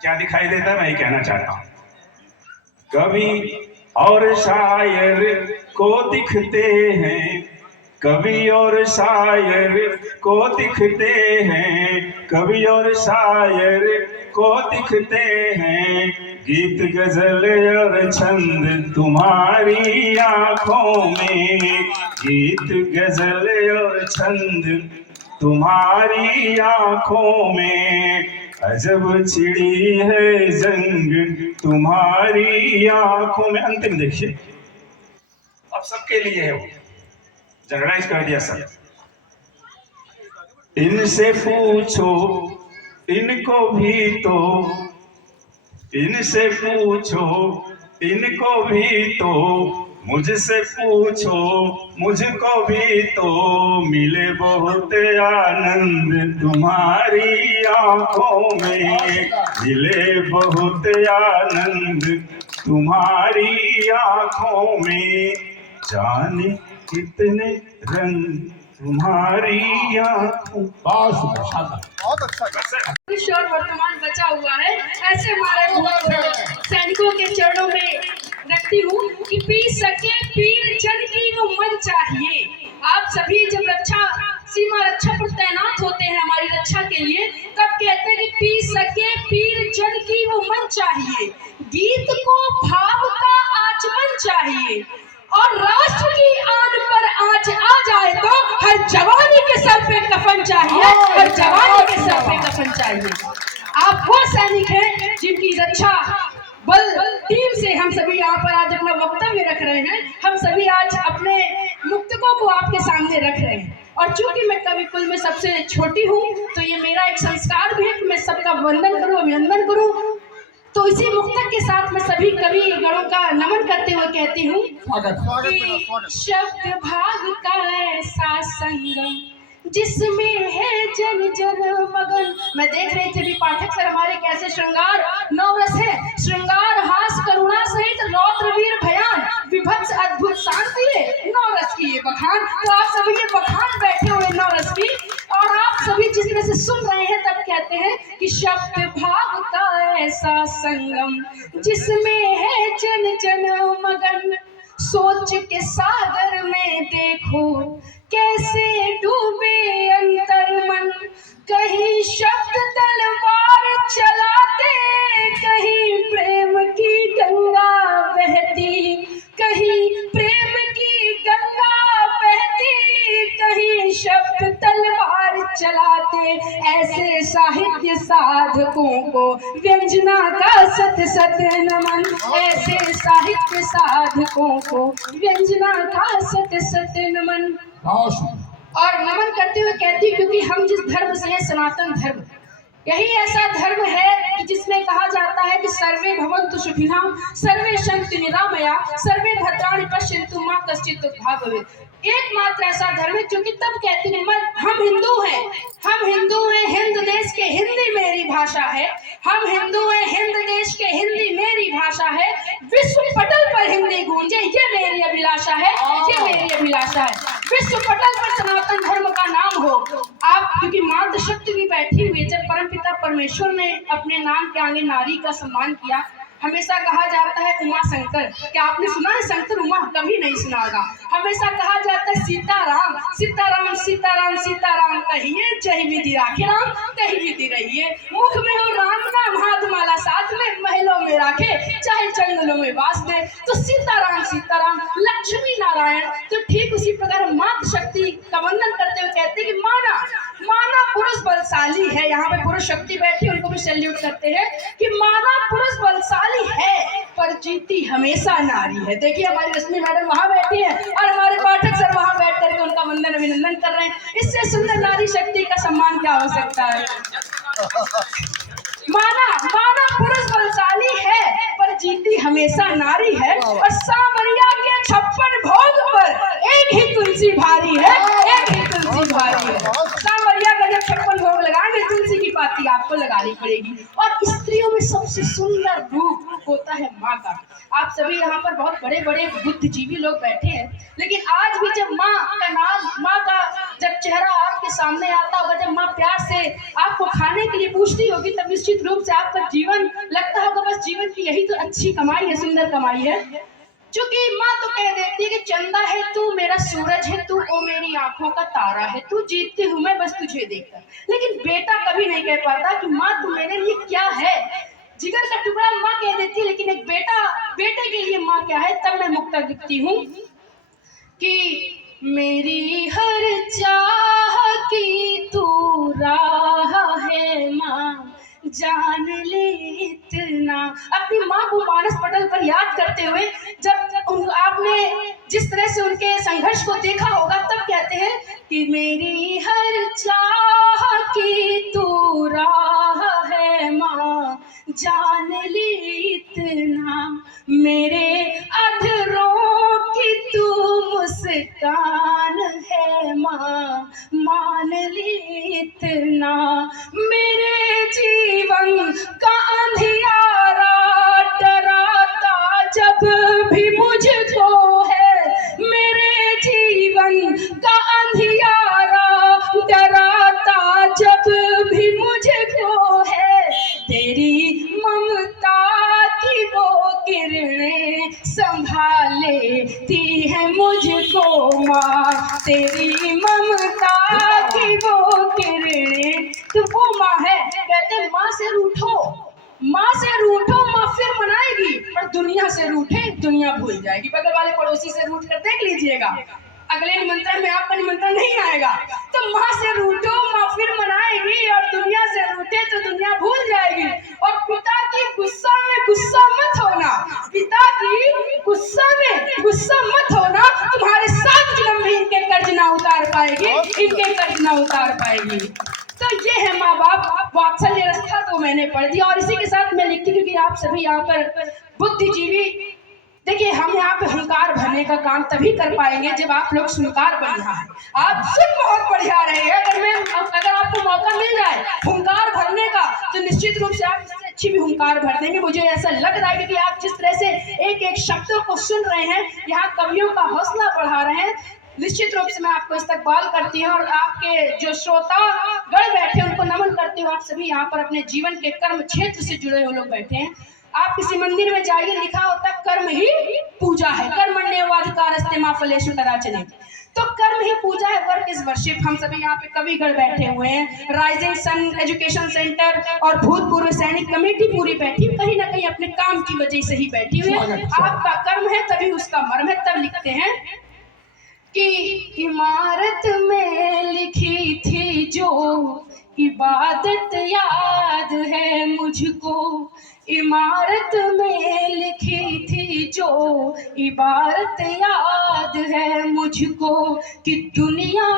क्या दिखाई देता है मैं ये कहना चाहता हूं। कवि और शायर को दिखते हैं, कवि और शायर को दिखते हैं, कवि और शायर को दिखते हैं, गीत गजल और छंद तुम्हारी आंखों में, गीत गजल और छंद तुम्हारी आंखों में, अजब छिड़ी है जंग तुम्हारी आंखों में। अंतिम देखिए, अब सबके लिए है वो, जनरलाइज कर दिया सब। इनसे पूछो इनको भी तो, इनसे पूछो इनको भी तो, मुझसे पूछो मुझको भी तो, मिले बहुत आनंद तुम्हारी आंखों में, मिले बहुत आनंद तुम्हारी आंखों में, जाने कितने रंग तुम्हारी आंखों। बहुत अच्छा और वर्तमान बचा हुआ है, ऐसे हमारे सैनिकों के चरणों में रखती हूँ कि पी सके पीर जन की वो मन चाहिए। आप सभी जब रक्षा सीमा रक्षा पर तैनात होते हैं हमारी रक्षा के लिए, तब कहते हैं कि पी सके पीर जन की वो मन चाहिए, गीत को भाव का आचमन चाहिए, और राष्ट्र की आन पर आज आ जाए तो हर जवानी के सर पे कफन चाहिए, हर जवानी के सर पे कफन चाहिए। आप वो सैनिक हैं जिनकी रक्षा बल टीम से हम सभी यहाँ पर आज अपना वक्तव्य रख रहे हैं। हम सभी आज अपने मुक्तकों को आपके सामने रख रहे हैं, और चूंकि मैं कवि कुल में सबसे छोटी हूँ, तो ये मेरा एक संस्कार भी है कि मैं सबका वंदन करूँ, अभिनंदन करूँ। तो इसी मुक्तक के साथ मैं सभी कवि गणों का नमन करते हुए कहती हूँ कि शब्द भाग का ऐसा संगम जिसमें है जन जन मगन। मैं देख रही थी अभी पाठक सर हमारे कैसे श्रृंगार नवरस है, श्रृंगार हास करुणा सहित रौद्र वीर भयान विभत्स अद्भुत शांति है नवरस की ये बखान। तो आप सभी ये बखान बैठे हुए नवरस की, और आप सभी जिस तरह से सुन रहे हैं तब कहते कहते हैं कि शब्द भाव का ऐसा संगम जिसमें है जन जन मगन, सोच के सागर में देखो कैसे डूबे अंतर मन, कहीं शब्द तलवार चलाते, कहीं प्रेम की गंगा बहती, कहीं प्रेम की गंगा बहती, कहीं शब्द तलवार चलाते। ऐसे साहित्य साधकों को व्यंजना का सत सत नमन, ऐसे साहित्य साधकों को व्यंजना का सत सत नमन। और नमन करते हुए कहती क्योंकि हम जिस धर्म से हैं, सनातन धर्म, यही ऐसा धर्म है कि जिसमें कहा जाता है कि सर्वे भवन्तु सुखिनः, सर्वे सन्तु निरामया, सर्वे भद्राणि पश्यन्तु मा कश्चित् दुर्भाग् भवेत्। एकमात्र ऐसा धर्म है क्योंकि तब कहते हैं हम हिंदू हैं, हम हिंदू हैं, हिंद देश के हिंदी मेरी भाषा है, हम हिंदू हैं, हिंद देश के हिंदी मेरी भाषा है, विश्व पटल पर हिंदी गूंजे ये मेरी अभिलाषा है, ये मेरी अभिलाषा है। विश्व पटल पर सनातन धर्म का नाम हो। आप क्योंकि मातृशक्ति भी बैठी हुई है, जब परमपिता परमेश्वर ने अपने नाम के आगे नारी का सम्मान किया, हमेशा कहा जाता है उमा शंकर, क्या आपने सुना है शंकर उमा? कभी नहीं सुना होगा। हमेशा कहा जाता है सीताराम सीताराम सीताराम सीताराम कहिए, चाहे विधि राखे राम कहीं विधि रहिए, मुख में हो राम नाम हाथ माला साथ में, महलों में राखे चाहे जंगलों में वास दे। तो सीताराम सीताराम लक्ष्मी नारायण। तो ठीक उसी प्रकार मातृशक्ति का वंदन करते हुए कहते हैं कि माना माना पुरुष बलशाली है। यहाँ पे पुरुष शक्ति बैठी, उनको भी सैल्यूट करते हैं कि माना पुरुष बलशाली है पर जीती हमेशा नारी है। देखिए हमारी रश्मि मैडम वहां बैठी है और हमारे पाठक सर वहां बैठ करके उनका वंदन अभिनंदन कर रहे हैं। इससे सुंदर नारी शक्ति का सम्मान क्या हो सकता है। माना माना पुरुष बलशाली है पर जीती हमेशा नारी है, और सामरिया के 56 भोग पर एक ही तुलसी भारी है, एक ही तुलसी भारी है। सामरिया का जब 56 भोग लगाएंगे तुलसी की पाती आपको लगानी पड़ेगी। और स्त्रियों में सबसे सुंदर रूप होता है माँ का। आप सभी यहाँ पर बहुत बड़े बड़े बुद्धिजीवी लोग बैठे हैं, लेकिन आज भी जब माँ का नाम, माँ का जब चेहरा आपके सामने आता होगा, जब माँ प्यार से आपको खाने के लिए पूछती होगी, तब निश्चित रूप से आपका जीवन लगता होगा बस जीवन की यही तो अच्छी कमाई है, सुंदर कमाई है। क्योंकि माँ तो कह देती है कि चंदा है तू, मेरा सूरज है तू, ओ मेरी आंखों का तारा है तू, जीतती हूँ मैं बस तुझे देखकर। लेकिन बेटा कभी नहीं कह पाता कि माँ तू मेरे लिए क्या है। जिगर का टुकड़ा माँ कह देती है, लेकिन एक बेटे के लिए माँ क्या है। तब मैं मुक्ता लिखती हूँ कि मेरी हर चाह की तू राह है माँ, जान ले इतना। अपनी माँ को मानस पटल पर याद करते हुए जब आपने जिस तरह से उनके संघर्ष को देखा होगा, तब कहते हैं कि मेरी हर चाह की तू राह है माँ, जान ले इतना, मेरे अधरों की तू मुस्कान है माँ, मान ले इतना, मेरे जीवन का अंधियारा डराता जब भी मुझको है, मेरे जीवन का अंधियारा डराता जब भी मुझको है, तेरी ममता की वो किरणें संभालेती है मुझको माँ, तेरी ममता की वो किरणें। तो वो माँ है, कहते माँ से रूठो, माँ से रूठो माँ फिर मनाएगी, और दुनिया से रूठे दुनिया भूल जाएगी। बगल वाले पड़ोसी से रूठ कर देख लीजिएगा, अगले निमंत्रण में आपका निमंत्रण नहीं आएगा। तो माँ से रूठो माँ फिर मनाएगी, और दुनिया से रूठे तो दुनिया भूल जाएगी। और पिता की गुस्सा में गुस्सा मत होना, पिता की गुस्सा में गुस्सा मत होना, तुम्हारे 7 जन्म में इनके कर्ज ना उतार पाएगी, इनके कर्ज ना उतार पाएगी। तो ये है माँ बाप वात्सल्य रस्ता, तो मैंने पढ़ दिया। और इसी के साथ मैं लिखती हूँ कि आप सभी यहाँ पर बुद्धिजीवी, देखिए हम यहाँ पे हुंकार भरने का काम तभी कर पाएंगे जब आप लोग सुनकार बन रहा है। आप सुन बहुत बढ़िया रहे हैं, अगर आपको मौका मिल जाए हुंकार भरने का, तो निश्चित रूप से आप इससे अच्छी भी हुंकार भर देंगे। मुझे ऐसा लग रहा है क्योंकि आप जिस तरह से एक एक शब्दों को सुन रहे हैं, यहाँ कवियों का हौसला बढ़ा रहे हैं, निश्चित रूप से मैं आपको इस्तकबाल करती हूँ और आपके जो श्रोता गण बैठे हैं उनको नमन करती हूँ। आप सभी यहाँ पर अपने जीवन के कर्म क्षेत्र से जुड़े हुए लोग बैठे हैं। आप किसी मंदिर में जाइए, लिखा होता है कर्म ही पूजा है, कर्मण्येवाधिकारस्ते मा फलेषु कदाचन। तो कर्म ही पूजा है, वर्क इज वर्शिप। हम सभी यहाँ पे कविगढ़ बैठे हुए हैं, राइजिंग सन एजुकेशन सेंटर और भूतपूर्व सैनिक कमेटी पूरी बैठी, कहीं ना कहीं अपने काम की वजह से ही बैठी हुई है। आपका कर्म है तभी उसका मर्म है। तब लिखते हैं कि इमारत में लिखी थी जो इबादत याद है मुझको, इमारत में लिखी थी जो इबारत याद है मुझको, कि दुनिया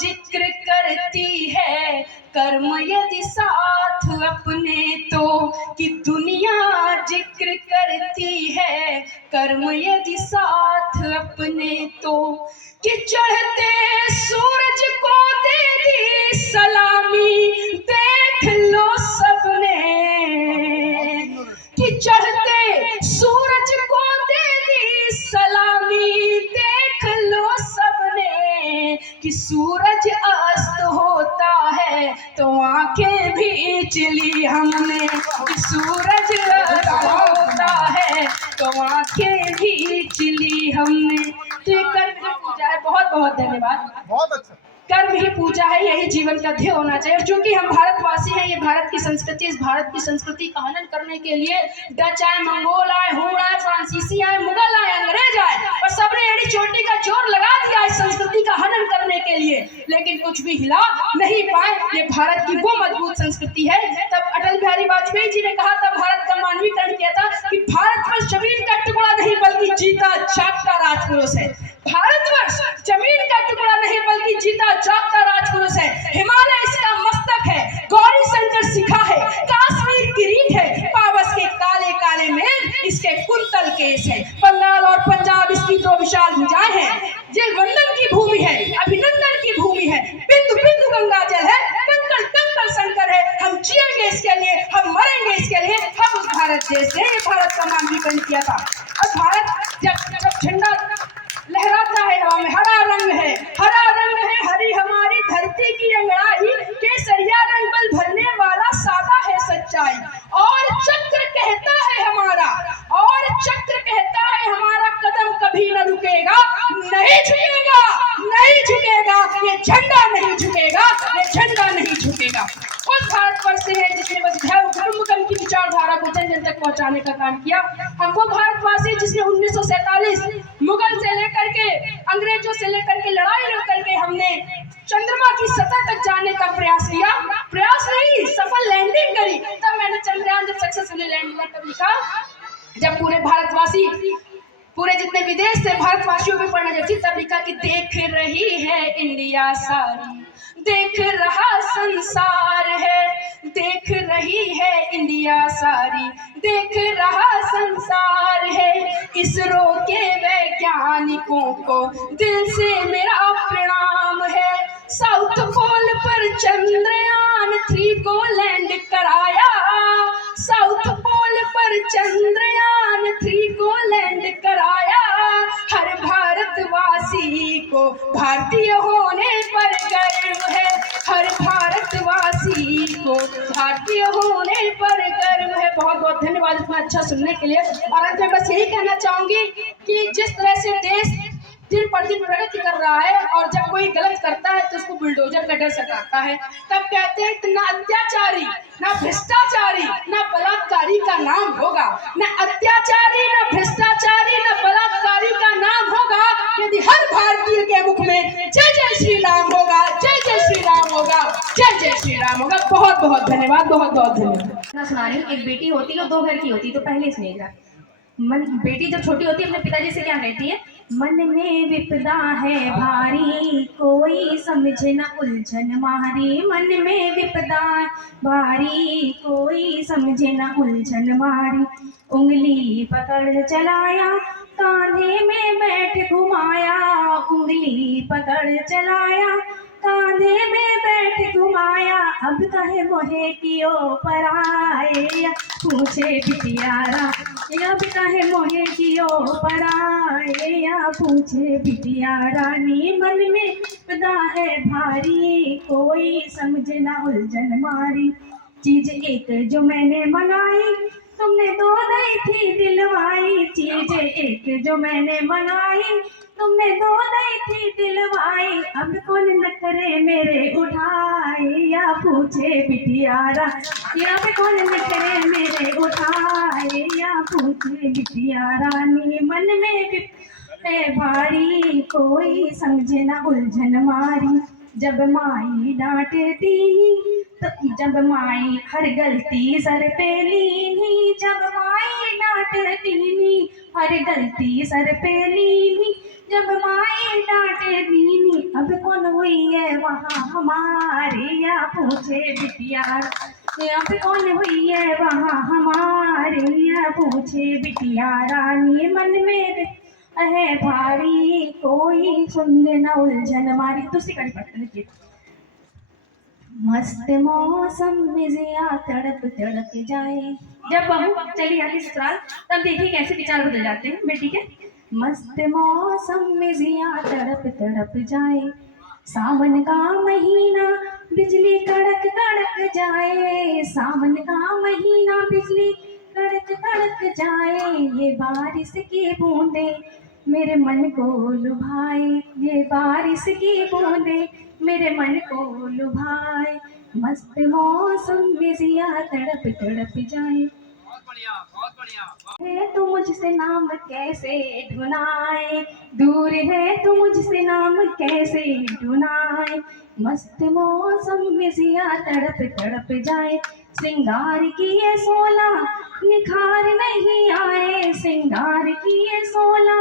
जिक्र करती है कर्म यदि साथ अपने तो, कि दुनिया जिक्र करती है कर्म यदि साथ अपने तो, कि चढ़ते सूरज को दे दी सलामी देख लो सबने, कि चढ़ते सूरज को दे दी सलामी देख लो सबने, कि सूरज अस्त होता है तो आंखें भींच ली हमने, कि सूरज अस्त होता है तो आंखें भींच ली हमने। तो ये कर्म ही पूजा है। बहुत बहुत धन्यवाद। बहुत अच्छा। कर्म ही पूजा है, यही जीवन का ध्येय होना चाहिए। और चूंकि हम भारतवासी हैं, ये भारत की संस्कृति, इस भारत की संस्कृति का हनन करने के लिए डच आए, मंगोल आए, हुड़ आए, फ्रांसीसी आए, मुगल आए, अंग्रेज आए और सबने एड़ी चोटी का जोर लगा दिया इस संस्कृति का हनन करने के लिए, लेकिन कुछ भी हिला नहीं पाए। ये भारत की वो मजबूत संस्कृति है। तब अटल बिहारी वाजपेयी जी ने कहा, तब भारत का मानवीकरण किया था कि भारतवर्ष जमीन का टुकड़ा नहीं बल्कि जीता जागता राजपुरुष है। भारतवर्ष जमीन का टुकड़ा नहीं बल्कि जीता जागता राजपुरुष है। हिमालय इसका मस्तक है, गौरी शंकर शिखा है, कश्मीर किरीट है, पावस के काले काले मेघ इसके कुंतल केस है, बंगाल और पंजाब इसकी दो विशाल भुजाएं हैं। ये वंदन की भूमि है, अभिनंदन की भूमि है, बिंदु बिंदु गंगा जल है, कंकड़ कंकड़ शंकर है। हम जिएंगे इसके लिए, हम मरेंगे इसके लिए, हम उस भारत देश से, ये भारत का मानवीकरण किया था। और भारत जब झंडा लहराता है हवा में, हरा रंग है, हरा रंग है, हरी हमारी धरती की अंगड़ाई, केसरिया रंग बल भरने वाला सादा है सच्चाई। और चक्र कहता है हमारा, और चक्र कहता है हमारा कदम कभी न रुकेगा, नहीं झुकेगा, नहीं झुकेगा, ये झंडा नहीं झुकेगा, ये झंडा नहीं झुकेगा। उस भारतवर्ष से है जिसने बस कुटुंबकम की विचारधारा को जन जन तक पहुंचाने का काम किया। हम वो भारतवासी जिसने 1947 मुगल से लेकर के अंग्रेजों से लेकर के लड़ाई लड़ करके हमने चंद्रमा की सतह तक जाने का प्रयास किया, प्रयास नहीं सफल लैंडिंग करी। तब मैंने चंद्रयान जब सक्सेसफुली लैंड हुआ तब लिखा, जब पूरे भारतवासी, पूरे जितने विदेश से भारतवासियों पे पढ़ने जाती, तब लिखा कि देख रही है इंडिया सारी, देख रहा संसार है, देख रही है इंडिया सारी, देख रहा संसार है। इसरो के वैज्ञानिकों को दिल से मेरा प्रणाम है। साउथ पोल पर चंद्रयान 3 को लैंड कराया, साउथ पोल पर चंद्रयान 3 को लैंड कराया। हर भारतवासी को भारतीय होने पर गर्व है, हर भारतवासी को भारतीय होने पर गर्व है। बहुत बहुत धन्यवाद इतना अच्छा सुनने के लिए। और अंत में बस यही कहना चाहूंगी कि जिस तरह से देश दिन पर दिन प्रगति कर रहा है और जब कोई गलत करता है तो उसको बुलडोजर का डर सताता है, तब कहते हैं कि ना अत्याचारी, ना भ्रष्टाचारी, ना बलात्कारी का नाम होगा, ना अत्याचारी, ना भ्रष्टाचारी, ना बलात्कारी का नाम होगा यदि हर भारतीय के मुख में जय जय श्री राम होगा, जय जय श्री राम होगा, जय जय श्री राम होगा। बहुत बहुत धन्यवाद, बहुत बहुत धन्यवाद। सुना रही हूँ, एक बेटी होती है और 2 घर की होती है। तो पहले सुनिएगा, बेटी जब छोटी होती है अपने पिताजी से क्या कहती है, मन में विपदा है भारी, कोई समझे न उलझन मारी, मन में विपदा भारी, कोई समझे न उलझन मारी। उंगली पकड़ चलाया, कांधे में बैठ घुमाया, उंगली पकड़ चलाया, कांधे में बैठ घुमाया। अब कहे मोहे कियो पराए, पूछे बिटियारा या पिता है मोहे जियो पराए, या पूछे बिटिया रानी मन में विपदा है भारी, कोई समझे ना उलझन मारी। चीज एक जो मैंने बनाई, तुमने दो दई थी दिलवाई। चीज एक जो मैंने बनाई, तुमने दो दई थी दिलवाई। अब कौन न करे मेरे उठाए, या पूछे बिटियारा, या पे कौन न करे मेरे उठाए, या पूछे बिटिया रानी मन में है भारी, कोई समझे ना उलझन मारी। जब माई डांटे दीनी, तो जब माई हर गलती सर पे लीनी, जब माई डांटे दीनी हर गलती सर पे लीनी, जब माई डांटे दीनी। अब कौन हुई है वहाँ हमारे, या पूछे बिटिया, अब कौन हुई है वहाँ हमारे, या पूछे बिटिया रानी मन में है भारी, कोई सुन न उलझन मारी। दूसरी कड़ी पढ़ते देखिए। मस्त मौसम में जिया तड़प तड़प जाए, जब बहू चली आती ससुराल तब देखिए कैसे विचार बदल जाते हैं बेटी के। मस्त मौसम में जिया तड़प तड़प जाए, सावन का महीना बिजली कड़क कड़क जाए, सावन का महीना बिजली कड़क कड़क जाए। ये बारिश की बूंदे मेरे मन को लुभाए, ये बारिश की बूंदे मेरे मन को लुभाए। मस्त मौसम में जिया तड़प तड़प जाए, है तू मुझसे नाम कैसे ढूंढाए, दूर है तू मुझसे नाम कैसे ढूंढाए। मस्त मौसम में जिया तड़प तड़प जाए, श्रृंगार किए 16 निखार नहीं आए, श्रृंगार किए 16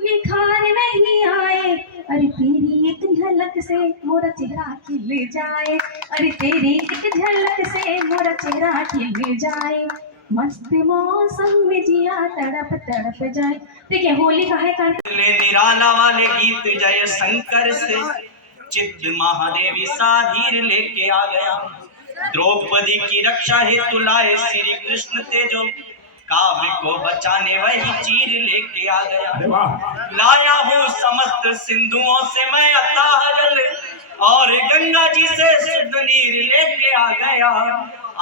निखार नहीं आए। अरे तेरी एक झलक से मोरा चेहरा खिल जाए, अरे तेरी एक झलक से मोरा चेहरा खिल जाए। मस्त मौसम में जिया तड़प तड़प जाए। देखिए होली का है निराला वाले गीत जय शंकर से, चित्त महादेवी साधीर लेके आ गया। द्रौपदी की रक्षा हेतु लाए श्री कृष्ण तेजो, काव्य को बचाने वही चीर लेके आ गया। लाया हूँ समस्त सिंधुओं से मैं अथाह जल, और गंगा जी से शुद्ध नीर लेके आ गया।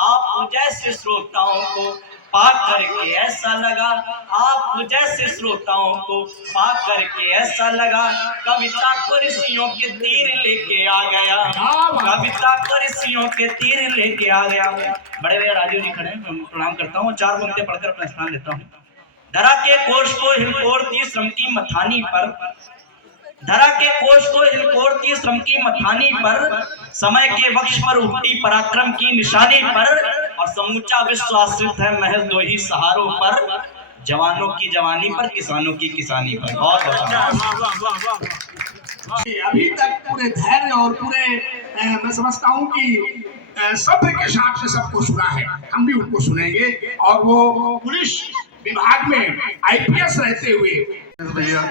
आप जैसे श्रोताओं को पा करके ऐसा लगा, आप जैसे श्रोताओं को पा करके ऐसा लगा, कविता को ऋषियों के तीर लेके आ गया, कविता को ऋषियों के तीर लेके आ गया। बड़े भैया राजीव जी खड़े हैं, मैं प्रणाम करता हूँ, 4 पंक्तियां पढ़कर अपना स्थान लेता हूँ। धरा के कोष को हिलकोरती श्रम की मथानी पर, धरा के कोष को हिलकोरती श्रम की मथानी पर, समय के वक्ष पर उठती पराक्रम की निशानी पर, और समूचा विश्व आश्रित है महज 2 ही सहारों पर, जवानों की जवानी पर, किसानों की किसानी पर। बहुत अभी तक पूरे धैर्य और पूरे मैं समझता हूँ कि सब्र के साथ से सबको सुना है, हम भी उनको सुनेंगे। और वो पुलिस विभाग में IPS रहते हुए, भैया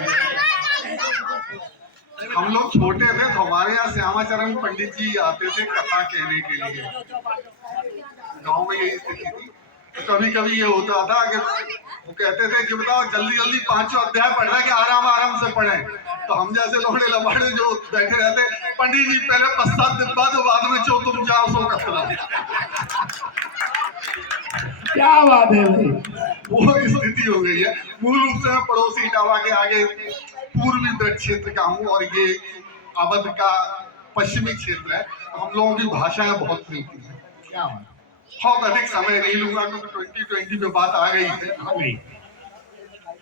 हम लोग छोटे थे तो हमारे यहाँ श्यामाचरण पंडित जी आते थे कथा कहने के लिए। गांव में यही स्थिति थी। तो कभी कभी ये होता था कि वो कहते थे कि बताओ जल्दी जल्दी 5 अध्याय पढ़ रहे कि आराम आराम से पढ़ें। तो हम जैसे लोड़े लबाड़े जो बैठे रहते, पंडित जी पहले पश्चात दिब्बा तो बाद में जो तुम जाओ सो कतरा। क्या बात है भाई, वो स्थिति हो गई है। मूल रूप से मैं पड़ोसी इटावा के आगे पूर्वी ब्रज क्षेत्र का हूँ, और ये अवध का पश्चिमी क्षेत्र है। तो हम लोगों की भाषाएं बहुत मिलती हैं। क्या बात, बहुत अधिक समय नहीं लूंगा क्योंकि 2020 में बात आ गई है,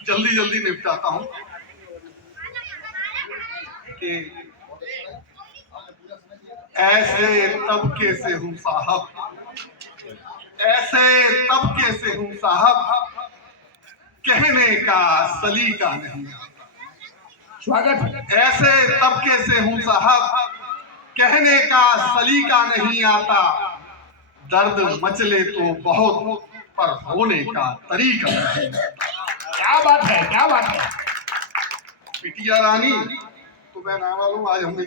जल्दी जल्दी निपटाता हूँ कि ऐसे तबके से हूँ साहब, ऐसे तबके से हूँ साहब, कहने का सलीका नहीं आता। स्वागत है। ऐसे तबके से हूँ साहब, कहने का सलीका नहीं आता, दर्द मचले तो बहुत पर होने का तरीका नहीं। क्या बात है, क्या बात है। बिटिया रानी तो मैं ना मालूम, आज हमने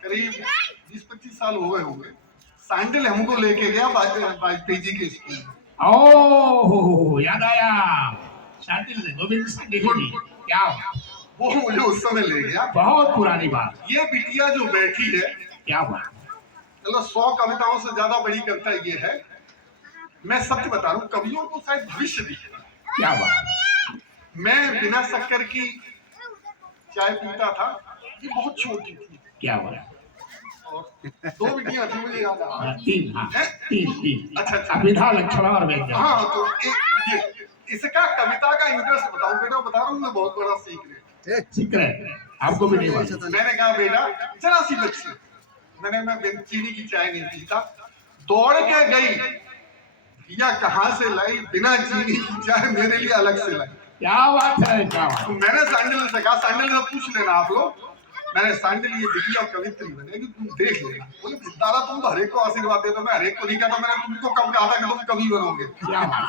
करीब 20-25 साल हो गए होंगे, सैंडल हमको लेके गया वाजपेयी जी के स्कूल में। ओह याद आया, शांतिल गोविंद सिंह जी, क्या वो मुझे उस समय ले गया। बहुत पुरानी बात। ये बिटिया जो बैठी है, क्या हुआ? चलो 100 कविताओं से ज्यादा बड़ी कविता ये है। मैं सत्य बता रहा हूँ, कवियों को शायद भविष्य भी है। क्या हुआ? मैं बिना शक्कर की चाय पीता था, ये बहुत छोटी थी। क्या हुआ? और 2 बिटियां थी, मुझे याद आ रहा है। तीन, हाँ, हैं? तीन। अच्छा। अभिधा, लक्षण और व्यंजन। हाँ, तो ये इसका कविता का इंटरेस्ट बताऊं बेटा, बता रहा हूँ मैं, बहुत बड़ा सीक्रेट। आपको भी नहीं मालूम। मैंने कहा बेटा जरा सी बच्ची, मैं चीनी की चाय नहीं पीता, दौड़ के गई, भैया कहाँ से लाई, बिना चीनी की चाय मेरे लिए अलग से लाई। क्या बात है, क्या बात। तो मैंने सैंडल से कहा, सैंडल से पूछ लेना आप लोग, मैंने सैंडल ये बिटिया कवित्री बनेगी, तुम देख लेना। बोले दादा तुम तो हरेक को आशीर्वाद देते, मैं हरेक को नहीं कहता, मैंने तुमको कब कहा था कि तुम कवि बनोगे। क्या बात।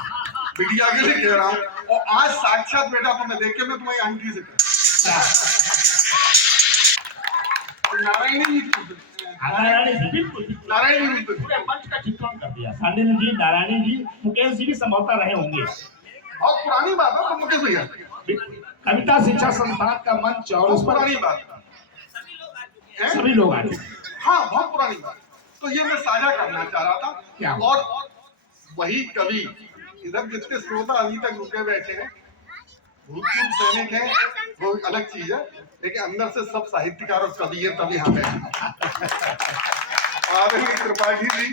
बिटिया के लिए कह रहा हूँ, और आज साक्षात बेटा तुम्हें देख के मैं तुम्हारी आंटी से नारायणी नारायणी पूरे मंच का चित्रण कर दिया। शांडिल्य जी, नारायणी जी, मुकेश जी भी संभवतः रहे होंगे। बहुत पुरानी बात है, तो मुकेश भैया कविता शिक्षा संस्थान का मंच, और उस पर पुरानी बात सभी लोग आते। हाँ, बहुत पुरानी बात। तो ये मैं साझा करना चाह रहा था। क्या? और वही कवि, इधर जितने श्रोता अभी तक रुके बैठे हैं, भूतपूर्व सैनिक है, वो अलग चीज है, लेकिन अंदर से सब साहित्यकार और कवि है, तभी हमें त्रिपाठी जी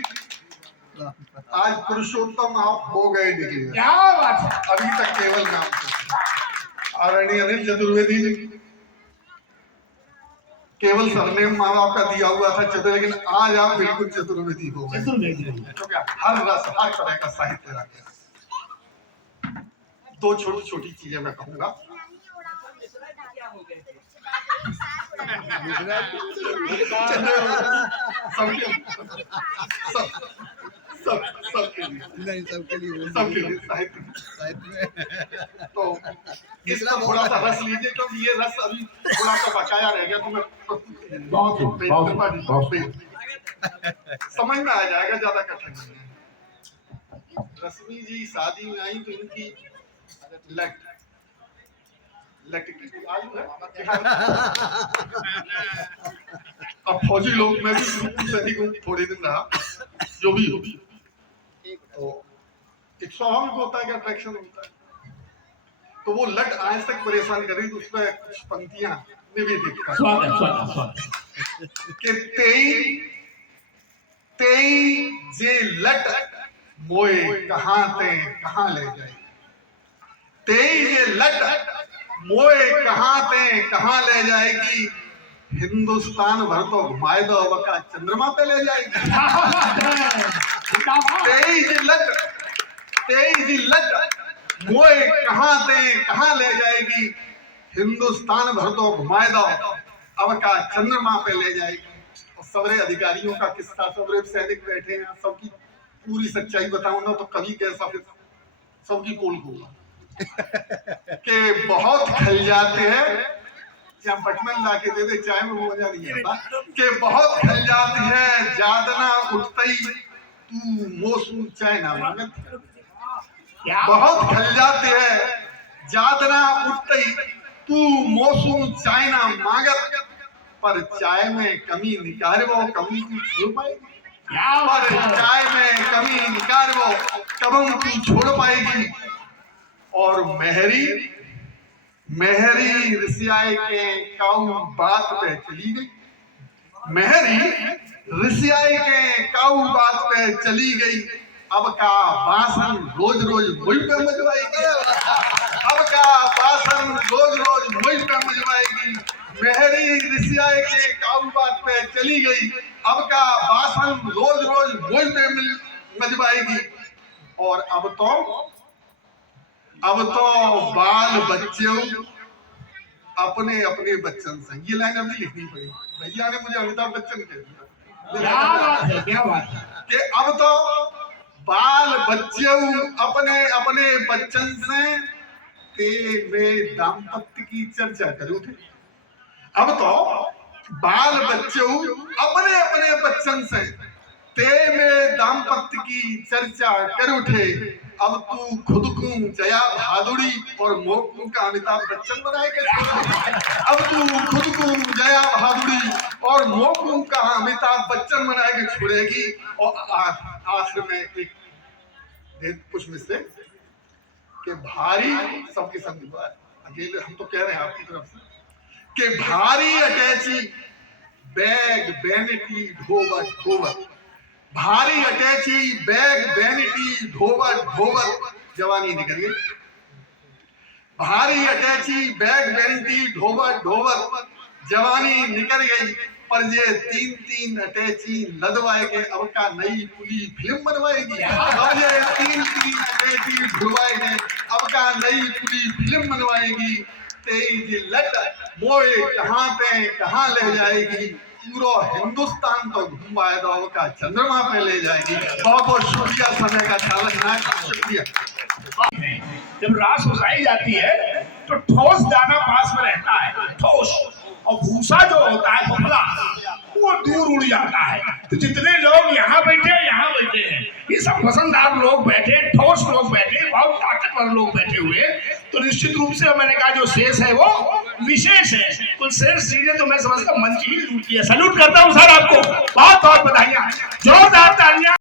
आज पुरुषोत्तम आप हो गए निकले। क्या बात है। अभी तक केवल नाम से। आदरणीय अनिल चतुर्वेदी जी, केवल सरनेम माँ बाप का दिया हुआ था चतुर, लेकिन आज आप बिल्कुल चतुर्वेदी हो गए, क्योंकि हर रस हर तरह का साहित्य रख गया। 2 छोटी छोटी चीजें मैं कहूंगा। सबके लिए साहित्य। तो इसका थोड़ा सा रस लीजिए, क्योंकि ये रस अभी थोड़ा सा बकाया रह गया, तो मैं समझ में आ जाएगा, ज्यादा कठिन नहीं है। रश्मि जी शादी में आई तो इनकी आलू है। अब फौजी लोग, मैं भी सैनिक हूँ, थोड़े दिन रहा, जो भी हो, तो एक स्वाभाविक होता है कि अट्रैक्शन होता है। तो वो लट आज तक परेशान कर रही, तो उसमें कुछ पंक्तियां निवेदित कर कि तेई जे लट मोए कहाँ ले जाए, तेई ये लट मोए कहाँ ले जाएगी, हिंदुस्तान भर तो घुमाए दो, वका चंद्रमा पे ले जाएगी। तेई लट मोए कहाँ ले जाएगी, हिंदुस्तान भर तो घुमाए दो, अब का चंद्रमा पे ले जाएगी। और सबरे अधिकारियों का किस्सा, सबरे सैनिक बैठे हैं, सबकी पूरी सच्चाई बताऊं ना तो कवि कैसा फिर सबकी पोल होगा कि बहुत खल जाते हैं, या बटमन ला के दे दे चाय में, वो मजा नहीं आता, कि बहुत खल जाती है जादना उठतई तू मोसू चाय ना मांगत। बहुत खल जाते हैं जादना उठतई तू मोसू चाय ना मांगत, पर चाय में कमी निकारे वो कमी तू छोड़ पाएगी, पर चाय में कमी निकारे वो कबम तू छोड़ पाएगी। और मेहरी ऋषियाई के काऊ बात पे चली गई, मेहरी ऋषियाई के काऊ बात पे चली गई, अब का बासन रोज मुझ पे मजवाएगी, अब का बासन रोज मुझ पे मजवाएगी। मेहरी ऋषियाई के काऊ बात पे चली गई, अब का बासन रोज मुझ पे मजवाएगी। और अब तो बाल बच्चे अपने अपने बच्चन से, ये लाइन अभी लिखनी पड़ी, भैया ने मुझे अमिताभ बच्चन कह दिया। क्या बात है कि अब तो बाल बच्चे अपने अपने बच्चन से ते में दाम्पत्य की चर्चा करूँ थे। अब तो बाल बच्चे अपने अपने बच्चन से ते में दाम्पत्य की चर्चा कर उठे, अब तू खुद को जया भादुड़ी और मोकू का अमिताभ बच्चन बनाएगा। अब तू खुद को जया भादुड़ी और मोकू का अमिताभ बच्चन बना के छोड़ेगी। और आखिर में एक कुछ मिसले कि भारी सबके संग अकेले हम तो कह रहे हैं आपकी तरफ से कि भारी अटैची बैग वैनिटी ढोबत ढोबत, भारी अटैची बैग वैनिटी ढोबत ढोबत जवानी निकल गई। भारी अटैची बैग वैनिटी ढोबत ढोबत जवानी निकल गई। पर ये 3-3 अटैची लदवाएंगे अब का नई पुली फिल्म बनवाएगी। अब ये 3-3 अटैची ढुलवाएंगे अब का नई पुली फिल्म बनवाएगी। तेज लट मोए कहाँ ले जाएगी, पूरा हिंदुस्तान तो घुमाए दो का चंद्रमा पे ले जाएगी। बहुत बहुत शुक्रिया समय का ख्याल रखना। शुक्रिया। जब रास उसाई जाती है तो ठोस दाना पास में रहता है, ठोस, और भूसा जो होता है पपला वो दूर उड़ जाता है। तो जितने लोग यहाँ बैठे हैं ये सब वजनदार लोग बैठे, ठोस लोग बैठे, बहुत ताकतवर लोग बैठे हुए। तो निश्चित रूप से मैंने कहा जो शेष है वो विशेष है। कुल शेष चीजें तो मैं समझता मंच ही लूट किया। सैल्यूट करता हूँ सर आपको, बहुत बहुत बधाइयाँ, जोरदार तालियां।